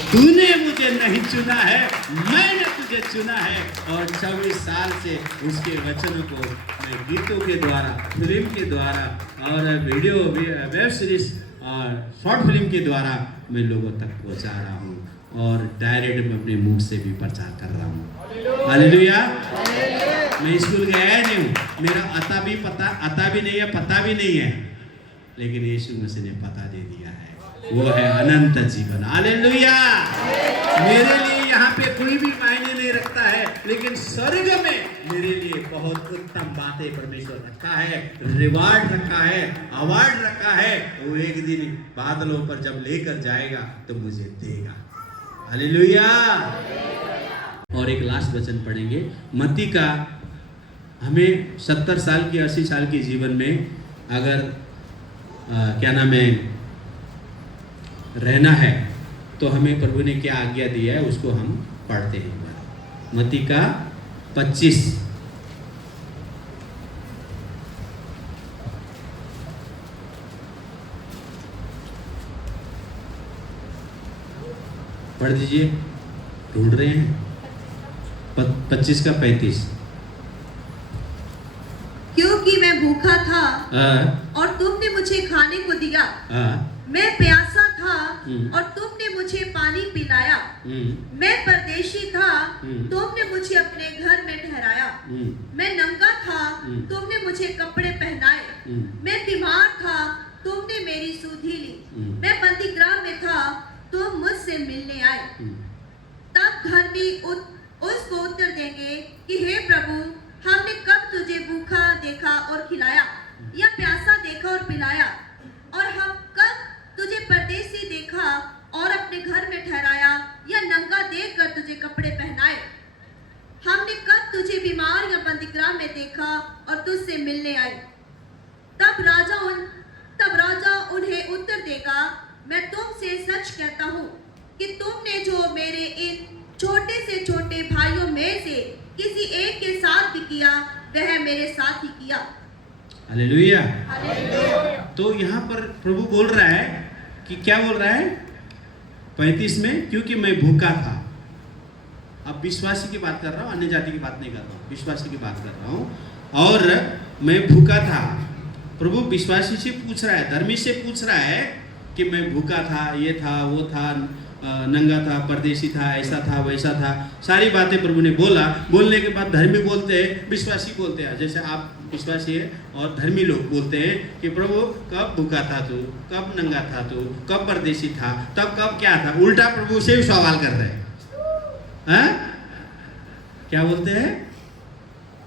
तूने मुझे नहीं चुना है, मैंने तुझे चुना है। और 24 साल से उसके वचनों को मैं गीतों के द्वारा, फिल्म के द्वारा और वीडियो, वेब सीरीज और शॉर्ट फिल्म के द्वारा मैं लोगों तक पहुंचा रहा हूँ और डायरेक्ट में अपने मुंह से भी प्रचार कर रहा हूँ। हालेलुया। मैं स्कूल गया नहीं हूँ, मेरा आता भी नहीं है, पता भी नहीं है, लेकिन यीशु मसीह ने पता दे दिया है, वो है अनंत जीवन। हालेलुया। मेरे लिए यहाँ पे कोई भी मायने नहीं रखता है, लेकिन स्वर्ग में मेरे लिए बहुत उत्तम बातें परमेश्वर रखा है, रिवार्ड रखा है, अवार्ड रखा है। वो एक दिन बादलों पर जब लेकर जाएगा तो मुझे देगा। हालेलुया। और एक लास्ट वचन पढ़ेंगे मत्ती का। हमें 70 साल की 80 साल के जीवन में अगर क्या नाम है रहना है तो हमें प्रभु ने क्या आज्ञा दिया है उसको हम पढ़ते हैं। मत्ती का 25 पढ़ दीजिए, ढूंढ रहे हैं। 25 का 35। क्योंकि मैं भूखा था और तुमने मुझे खाने को दिया, मैं प्यासा था और तुमने मुझे पानी पिलाया, मैं परदेशी था तुमने मुझे अपने घर में ठहराया, मैं नंगा था तुमने मुझे कपड़े पहनाए, मैं बीमार था तुमने मेरी सुधि ली, मैं बंदीगृह में था तुम मुझसे मिलने आए। तब धर्मी उसको उत्तर देंगे कि हे प्रभु, हमने कब तुझे भूखा देखा और खिलाया, या प्यासा देखा और पिलाया, और हम कब तुझे परदेसी देखा और अपने घर में ठहराया, या नंगा देखकर तुझे कपड़े पहनाए? हमने कब तुझे बीमार या बंदीगृह में देखा और तुझसे मिलने आए? तब राजा उन्हें उत्तर देगा, मैं तुमसे सच कहता हूँ कि तुमने जो मेरे इन छोटे से छोटे भाइयों में से किसी एक के साथ भी किया, वह मेरे साथ ही किया। हालेलुया। तो यहाँ पर प्रभु बोल रहा है कि क्या बोल रहा है 35 में, क्योंकि मैं भूखा था। अब विश्वासी की बात कर रहा हूँ, अन्य जाति की बात नहीं कर रहा हूँ, विश्वासी की बात कर रहा हूँ। और मैं भूखा था। प्रभु विश्वासी से पूछ रहा है, धर्मी से पूछ रहा है कि मैं भूखा था, ये था, वो था, नंगा था, परदेशी था, ऐसा था, वैसा था, सारी बातें प्रभु ने बोला। बोलने के बाद धर्मी बोलते हैं, विश्वासी बोलते हैं, जैसे आप विश्वासी है और धर्मी लोग बोलते हैं कि प्रभु कब भूखा था तू, कब नंगा था तू, कब परदेशी था, तब कब क्या था। उल्टा प्रभु से भी सवाल करते हैं। क्या बोलते हैं?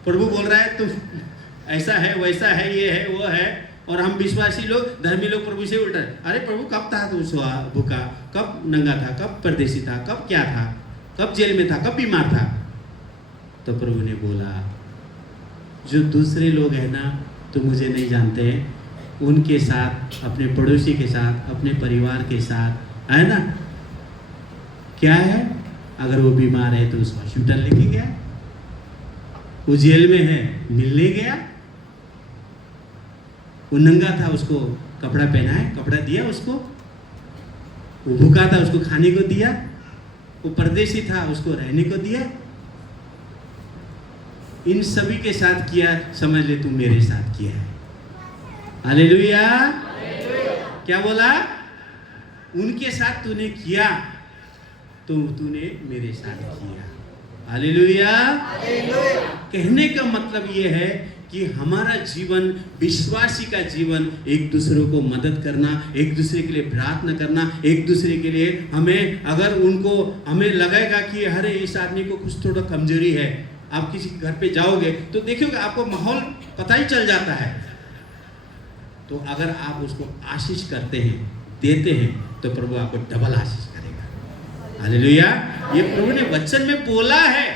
प्रभु बोल रहा है तुम ऐसा है, वैसा है, ये है, वो है, और हम विश्वासी लोग, धर्मी लोग प्रभु से उल्टा, अरे प्रभु कब था तू भूखा, कब नंगा था, कब परदेशी था, कब क्या था, कब जेल में था, कब बीमार था। तो प्रभु ने बोला, जो दूसरे लोग हैं ना, तो मुझे नहीं जानते हैं, उनके साथ, अपने पड़ोसी के साथ, अपने परिवार के साथ, है ना, क्या है, अगर वो बीमार है तो उसको हॉस्पिटल लेके गया, वो जेल में है मिलने गया, वो नंगा था, उसको कपड़ा पहनाए, कपड़ा दिया उसको। वो भूखा था, उसको खाने को दिया। वो परदेशी था, उसको रहने को दिया। इन सभी के साथ किया, समझ ले तू मेरे साथ किया है। हालेलुया। क्या बोला? उनके साथ तूने किया तो तूने मेरे साथ किया। हालेलुया। कहने का मतलब यह है कि हमारा जीवन, विश्वासी का जीवन, एक दूसरे को मदद करना, एक दूसरे के लिए प्रार्थना करना, एक दूसरे के लिए हमें, अगर उनको हमें लगेगा कि अरे इस आदमी को कुछ थोड़ा कमजोरी है, आप किसी घर पे जाओगे तो देखोगे आपको माहौल पता ही चल जाता है। तो अगर आप उसको आशीष करते हैं, देते हैं, तो प्रभु आपको डबल आशीष करेगा। हालेलुया। ये प्रभु ने वचन में बोला है,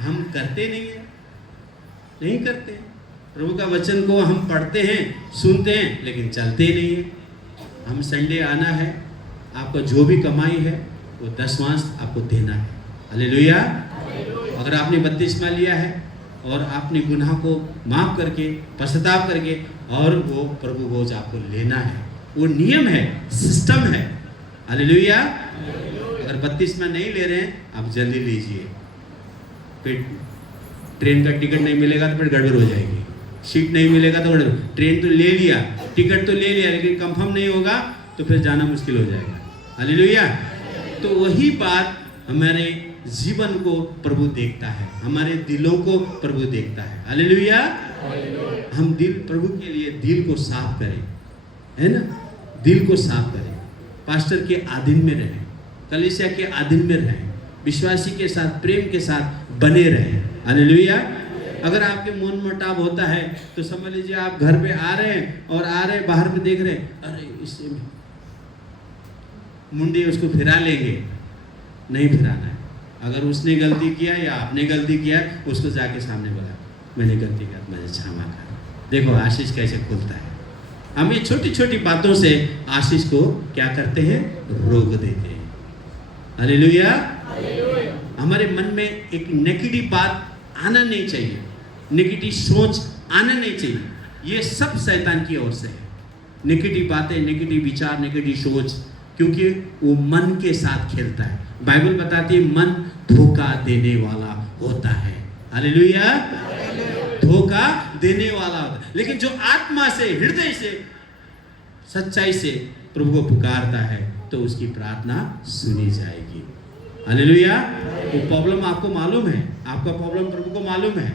हम करते नहीं है, नहीं करते। प्रभु का वचन को हम पढ़ते हैं, सुनते हैं, लेकिन चलते नहीं है। हम संडे आना है, आपका जो भी कमाई है वो 10वांश आपको देना है। हालेलुया। अगर आपने बपतिस्मा लिया है और आपने गुनाह को माफ करके, पश्चाताप करके, और वो प्रभु भोज आपको लेना है। वो नियम है, सिस्टम है। हालेलुया। अगर बपतिस्मा नहीं ले रहे हैं, आप जल्दी लीजिए। फिर ट्रेन का टिकट नहीं मिलेगा तो फिर गड़बड़ हो जाएगी। सीट नहीं मिलेगा तो गड़बड़। ट्रेन तो ले लिया, टिकट तो ले लिया, लेकिन कंफर्म नहीं होगा तो फिर जाना मुश्किल हो जाएगा। हालेलुया। तो वही बात हमारे जीवन को प्रभु देखता है, हमारे दिलों को प्रभु देखता है। हालेलुया। हम दिल, प्रभु के लिए दिल को साफ करें, है ना? दिल को साफ करें, पास्टर के अधीन में रहें, कलीसिया के अधीन में रहें, विश्वासी के साथ प्रेम के साथ बने रहें। हालेलुया। अगर आपके मन मोटाव होता है तो समझ लीजिए आप घर पे आ रहे हैं और आ रहे बाहर पे देख रहे हैं, अरे इससे मुंडी उसको फिरा लेंगे। नहीं फिराना है। अगर उसने गलती किया या आपने गलती किया, उसको जाके सामने बोला, मैंने गलती किया, मुझे क्षमा कर। देखो आशीष कैसे खुलता है। हम ये छोटी छोटी बातों से आशीष को क्या करते हैं? रोक देते हैं। हालेलुया। हमारे मन में एक नेगेटिव बात आना नहीं चाहिए, नेगेटिव सोच आना नहीं चाहिए। ये सब शैतान की ओर से है। नेगेटिव बातें, नेगेटिव विचार, नेगेटिव सोच, क्योंकि वो मन के साथ खेलता है। बाइबल बताती है मन धोखा देने वाला होता है। हालेलुया। धोखा देने वाला होता है। लेकिन जो आत्मा से, हृदय से, सच्चाई से प्रभु को पुकारता है तो उसकी प्रार्थना सुनी जाएगी। हालेलुया। वो प्रॉब्लम आपको मालूम है, आपका प्रॉब्लम प्रभु को मालूम है,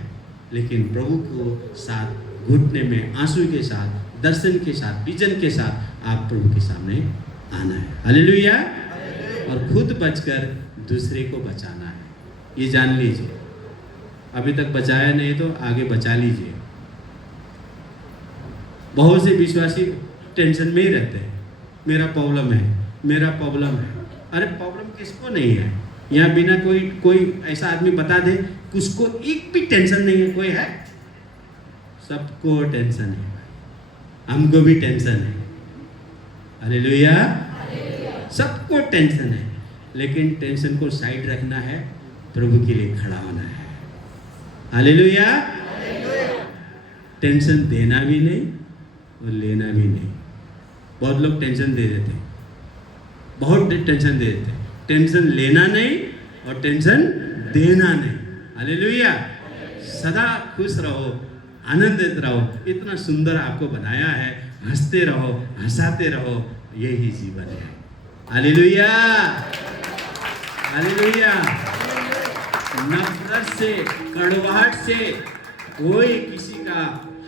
लेकिन प्रभु को साथ घुटने में आंसू के साथ, दर्शन के साथ, विजन के साथ आप प्रभु के सामने आना है। हालेलुया। और खुद बचकर दूसरे को बचाना है। ये जान लीजिए। अभी तक बचाया नहीं तो आगे बचा लीजिए। बहुत से विश्वासी टेंशन में ही रहते हैं, मेरा प्रॉब्लम है, मेरा प्रॉब्लम है। अरे प्रॉब्लम किसको नहीं है? यहाँ बिना कोई ऐसा आदमी बता दे उसको एक भी टेंशन नहीं है, कोई है? सबको टेंशन है, हमको भी टेंशन है। हालेलुया। सबको टेंशन है, लेकिन टेंशन को साइड रखना है, प्रभु के लिए खड़ा होना है। हालेलुया। टेंशन देना भी नहीं और लेना भी नहीं। बहुत लोग टेंशन दे देते हैं, बहुत टेंशन दे देते हैं। टेंशन लेना नहीं और टेंशन देना नहीं। हालेलुया। सदा खुश रहो, आनंदित रहो। इतना सुंदर आपको बनाया है, हंसते रहो, हंसाते रहो, यही जीवन है। हालेलुया। हालेलुया। नफरत से, कड़वाहट से कोई किसी का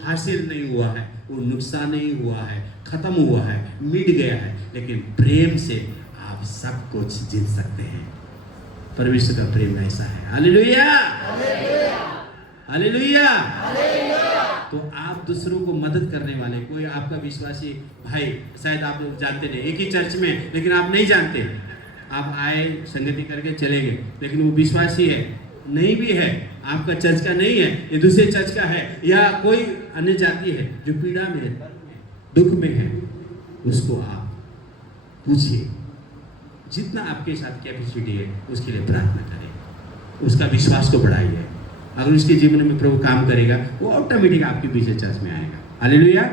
हासिल नहीं हुआ है, वो नुकसान नहीं हुआ है, खत्म हुआ है, मिट गया है। लेकिन प्रेम से आप सब कुछ जीत सकते हैं। परमेश्वर का प्रेम ऐसा है। हालेलुया। हालेलुया। तो आप दूसरों को मदद करने वाले, कोई आपका विश्वासी भाई, शायद आप लोग जानते नहीं, एक ही चर्च में, लेकिन आप नहीं जानते, आप आए संगति करके चले गए, लेकिन वो विश्वासी है, नहीं भी है, आपका चर्च का नहीं है, ये दूसरे चर्च का है, या कोई अन्य जाति है जो पीड़ा में है, दुख में है, उसको आप पूछिए। जितना आपके साथ कैपेसिटी है उसके लिए प्रार्थना करें, उसका विश्वास को बढ़ाइए। अगर उसके जीवन में प्रभु काम करेगा, वो ऑटोमेटिक आपके पीछे चर्च में आएगा। हालेलुया।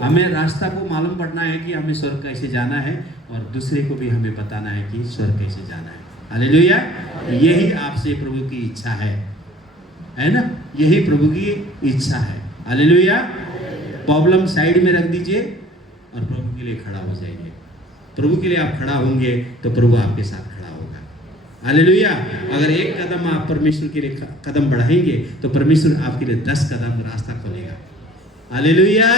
हमें रास्ता को मालूम पड़ना है कि हमें स्वर्ग कैसे जाना है और दूसरे को भी हमें बताना है कि स्वर्ग कैसे जाना है। हालेलुया। यही आपसे प्रभु की इच्छा है ना? यही प्रभु की इच्छा है। हालेलुया। प्रॉब्लम साइड में रख दीजिए और प्रभु के लिए खड़ा हो जाइए। प्रभु के लिए आप खड़ा होंगे तो प्रभु आपके साथ खड़ा होगा। हालेलुया। अगर एक कदम आप परमेश्वर के लिए कदम बढ़ाएंगे तो परमेश्वर आपके लिए 10 कदम रास्ता खोलेगा। हालेलुया।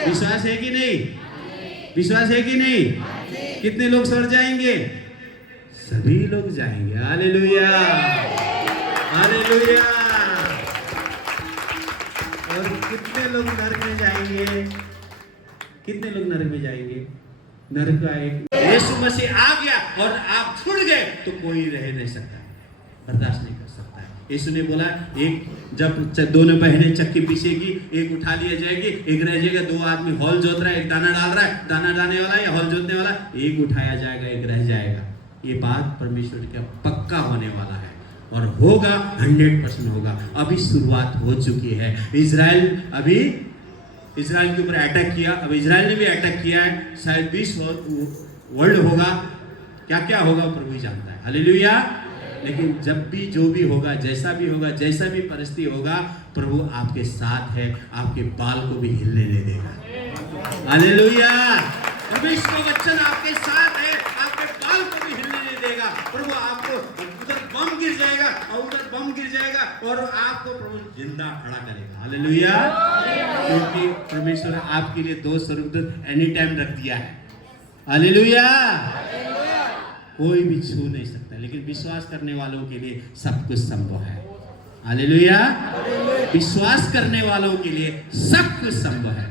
विश्वास है कि नहीं? विश्वास है कि नहीं? कितने लोग स्वर्ग जाएंगे? सभी लोग जाएंगे। हालेलुया। हालेलुया। और कितने लोग नरक में जाएंगे? कितने लोग नरक में जाएंगे? नरक का एक यीशु मसीह आ गया और आप छुड़ गए तो कोई रह नहीं सकता, बर्दाश्त नहीं कर सकता है। यीशु ने बोला एक जब दोनों बहनें चक्की पीसेगी, एक उठा लिया जाएगी, एक रह जाएगा। 2 आदमी हॉल जोत रहा है, एक दाना डाल रहा है, दाना डालने वाला या हॉल जोतने वाला, एक उठाया जाएगा, एक रह जाएगा। ये बात परमेश्वर का पक्का होने वाला है और होगा, 100% होगा। अभी शुरुआत हो चुकी है। इजराइल के ऊपर अटैक किया, अब इजराइल ने भी अटैक किया है। शायद 20 वर्ल्ड होगा, क्या क्या होगा प्रभु ही जानता है। हालेलुया। लेकिन जब भी जो भी होगा, जैसा भी होगा, जैसा भी परिस्थिति होगा, प्रभु आपके साथ है, आपके बाल को भी हिलने नहीं देगा। हालेलुया। परमेश्वर का वचन आपके साथ है, आपके बाल को भी हिलने नहीं देगा। प्रभु आपको उधर बम गिर जाएगा और उधर बम गिर जाएगा और आपको प्रभु जिंदा खड़ा करेगा। हालेलुया। क्योंकि परमेश्वर ने आपके लिए 2 स्वर्गदूत एनी टाइम रख दिया है। हालेलुया। कोई भी छू नहीं सकता, लेकिन विश्वास करने वालों के लिए सब कुछ संभव है। हालेलुया। विश्वास करने वालों के लिए सब कुछ संभव है।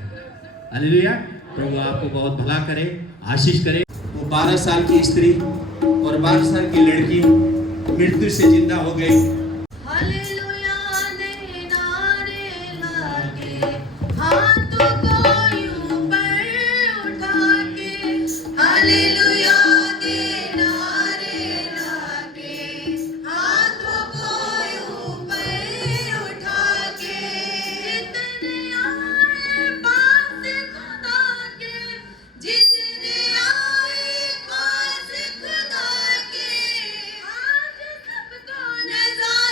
हालेलुया। प्रभु आपको बहुत भला करे, आशीष करे। वो 12 साल की स्त्री और 12 साल की लड़की मृत्यु से जिंदा हो गई। नजारा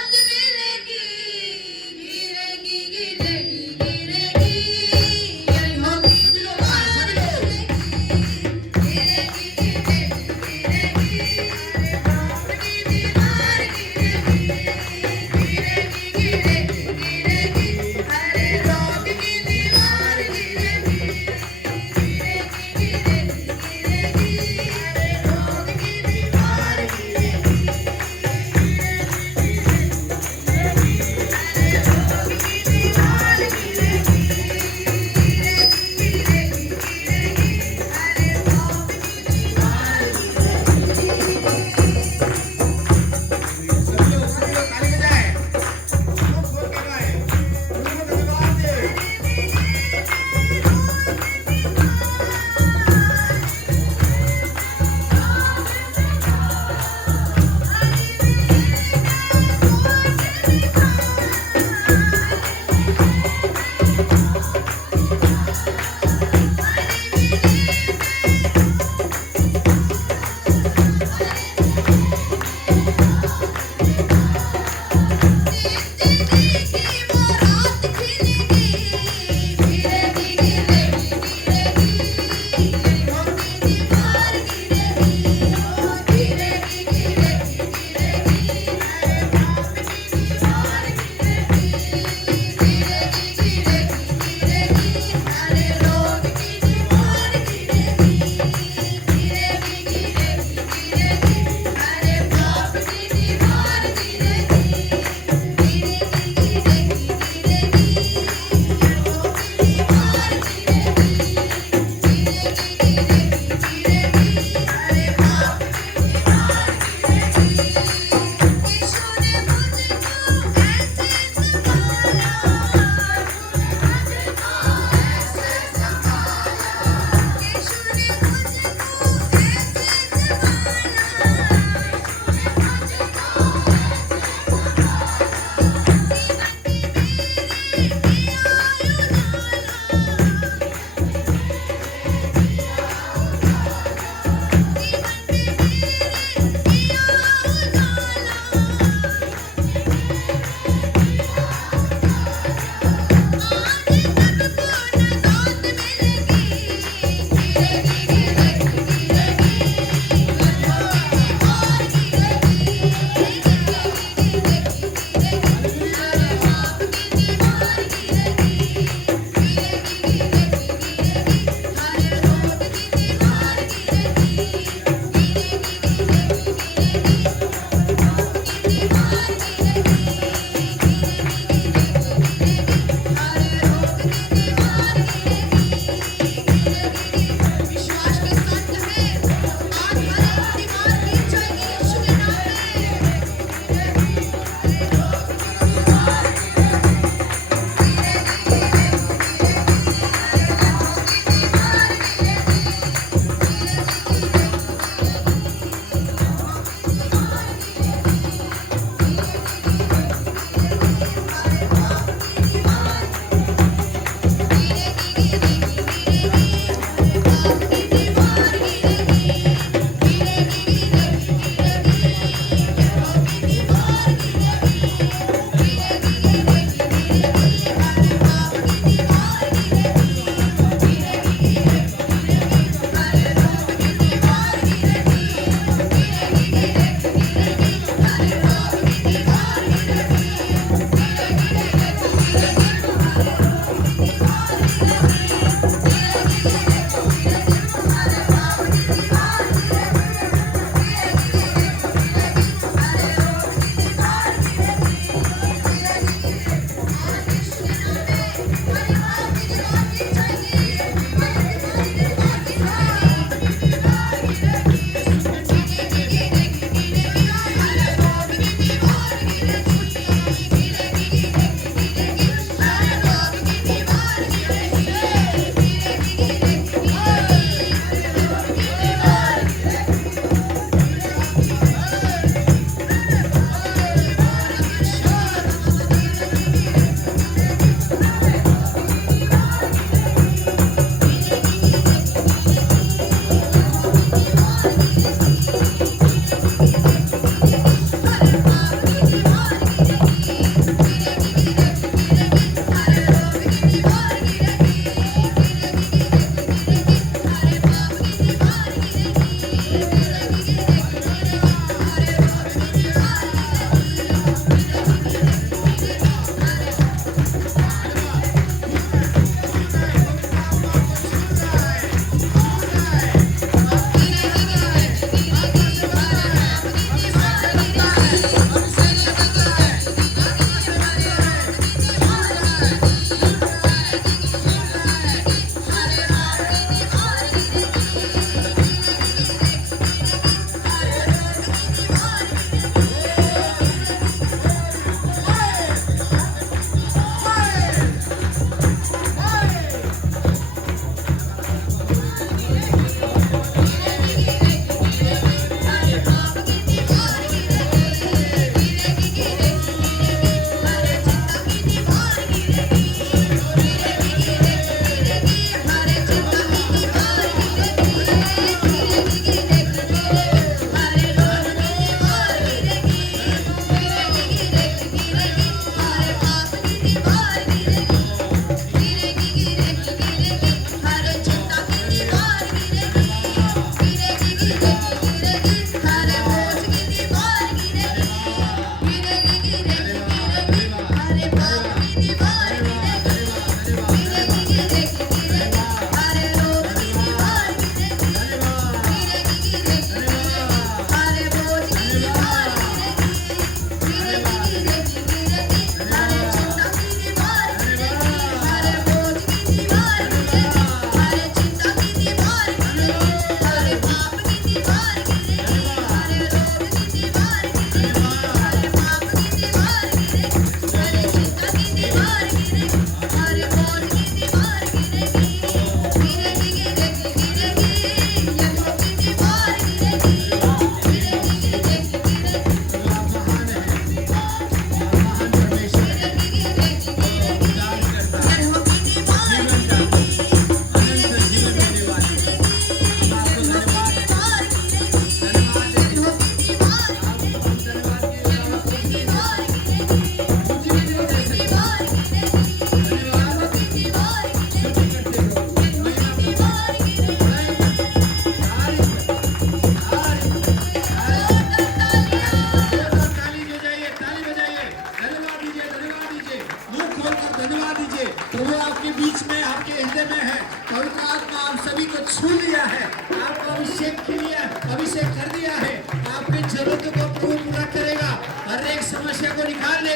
आपके बीच में, आपके हृदय में है। पवित्र आत्मा आप सभी को छू लिया है, आपको अभिषेक कर दिया है। आपकी जरूरतों को प्रभु पूरा करेगा, हर एक समस्या को निकाल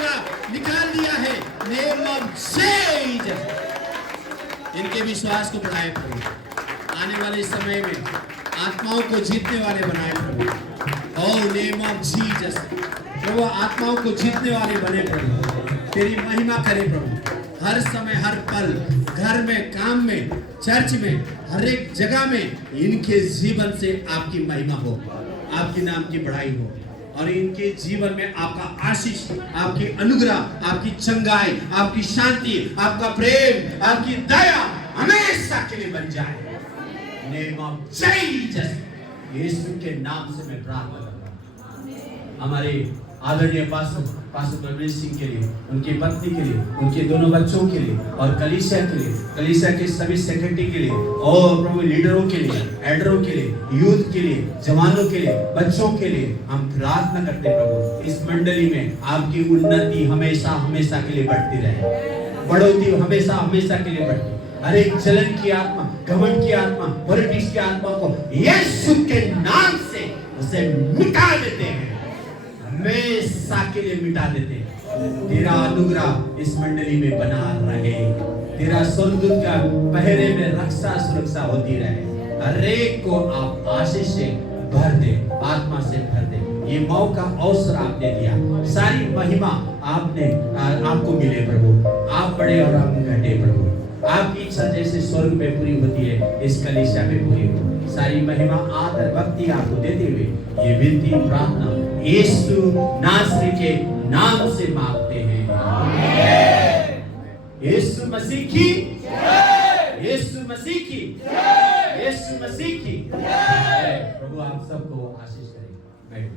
दिया है। Name of Jesus. इनके विश्वास को बढ़ाए प्रभु, आने वाले समय में आत्माओं को जीतने वाले बनाए प्रभु। ओ नेम ऑफ जीसस प्रभु, आत्माओं को जीतने वाले बने प्रभु, तेरी महिमा करे प्रभु। हर समय, हर पल, घर में, काम में, चर्च में, हर एक जगह में इनके जीवन से आपकी महिमा हो, आपके नाम की बढ़ाई हो, और इनके जीवन में आपका आशीष, आपकी अनुग्रह, आपकी चंगाई, आपकी शांति, आपका प्रेम, आपकी दया हमेशा के लिए बन जाए। नेम ऑफ जीसस, यीशु के नाम से मैं प्रार्थना करता हूं। हमारे आदरणीय पास्टर प्रवीण सिंह के लिए, उनकी पत्नी के लिए, उनके दोनों बच्चों के लिए, और कलीसिया के लिए, कलीसिया के सभी सेक्रेटरी के लिए, और प्रभु लीडरों के लिए, एल्डरों के लिए, यूथ के लिए, जवानों के लिए, बच्चों के लिए हम प्रार्थना करते प्रभु। इस मंडली में आपकी उन्नति हमेशा हमेशा के लिए बढ़ती रहे, बढ़ोतरी हमेशा के लिए बढ़ती। हर एक जलन की आत्मा, घमंड की आत्मा, पॉलिटिक्स की आत्मा को यीशु के नाम से उसे मिटा देते हैं, हमेशा के लिए मिटा देते हैं। तेरा अनुग्रह इस मंडली में बना रहे, तेरा स्वर्गदूत का पहरे में रक्षा सुरक्षा होती रहे। हर एक को आप आशीष से भर दे, आत्मा से भर दे। ये मौका अवसर आपने दिया, सारी महिमा आपको मिले प्रभु। आप बड़े और हम घटे प्रभु। आपकी इच्छा जैसे स्वर्ग में पूरी होती है, इस कलीसिया में पूरी हो। सारी महिमा, आदर, भक्ति आपको देते हुए ये विनती प्रार्थना यीशु नासरी के नाम से मांगते हैं। यीशु मसीह की, यीशु मसीह की, यीशु मसीह की। प्रभु आप सबको आशीष करें।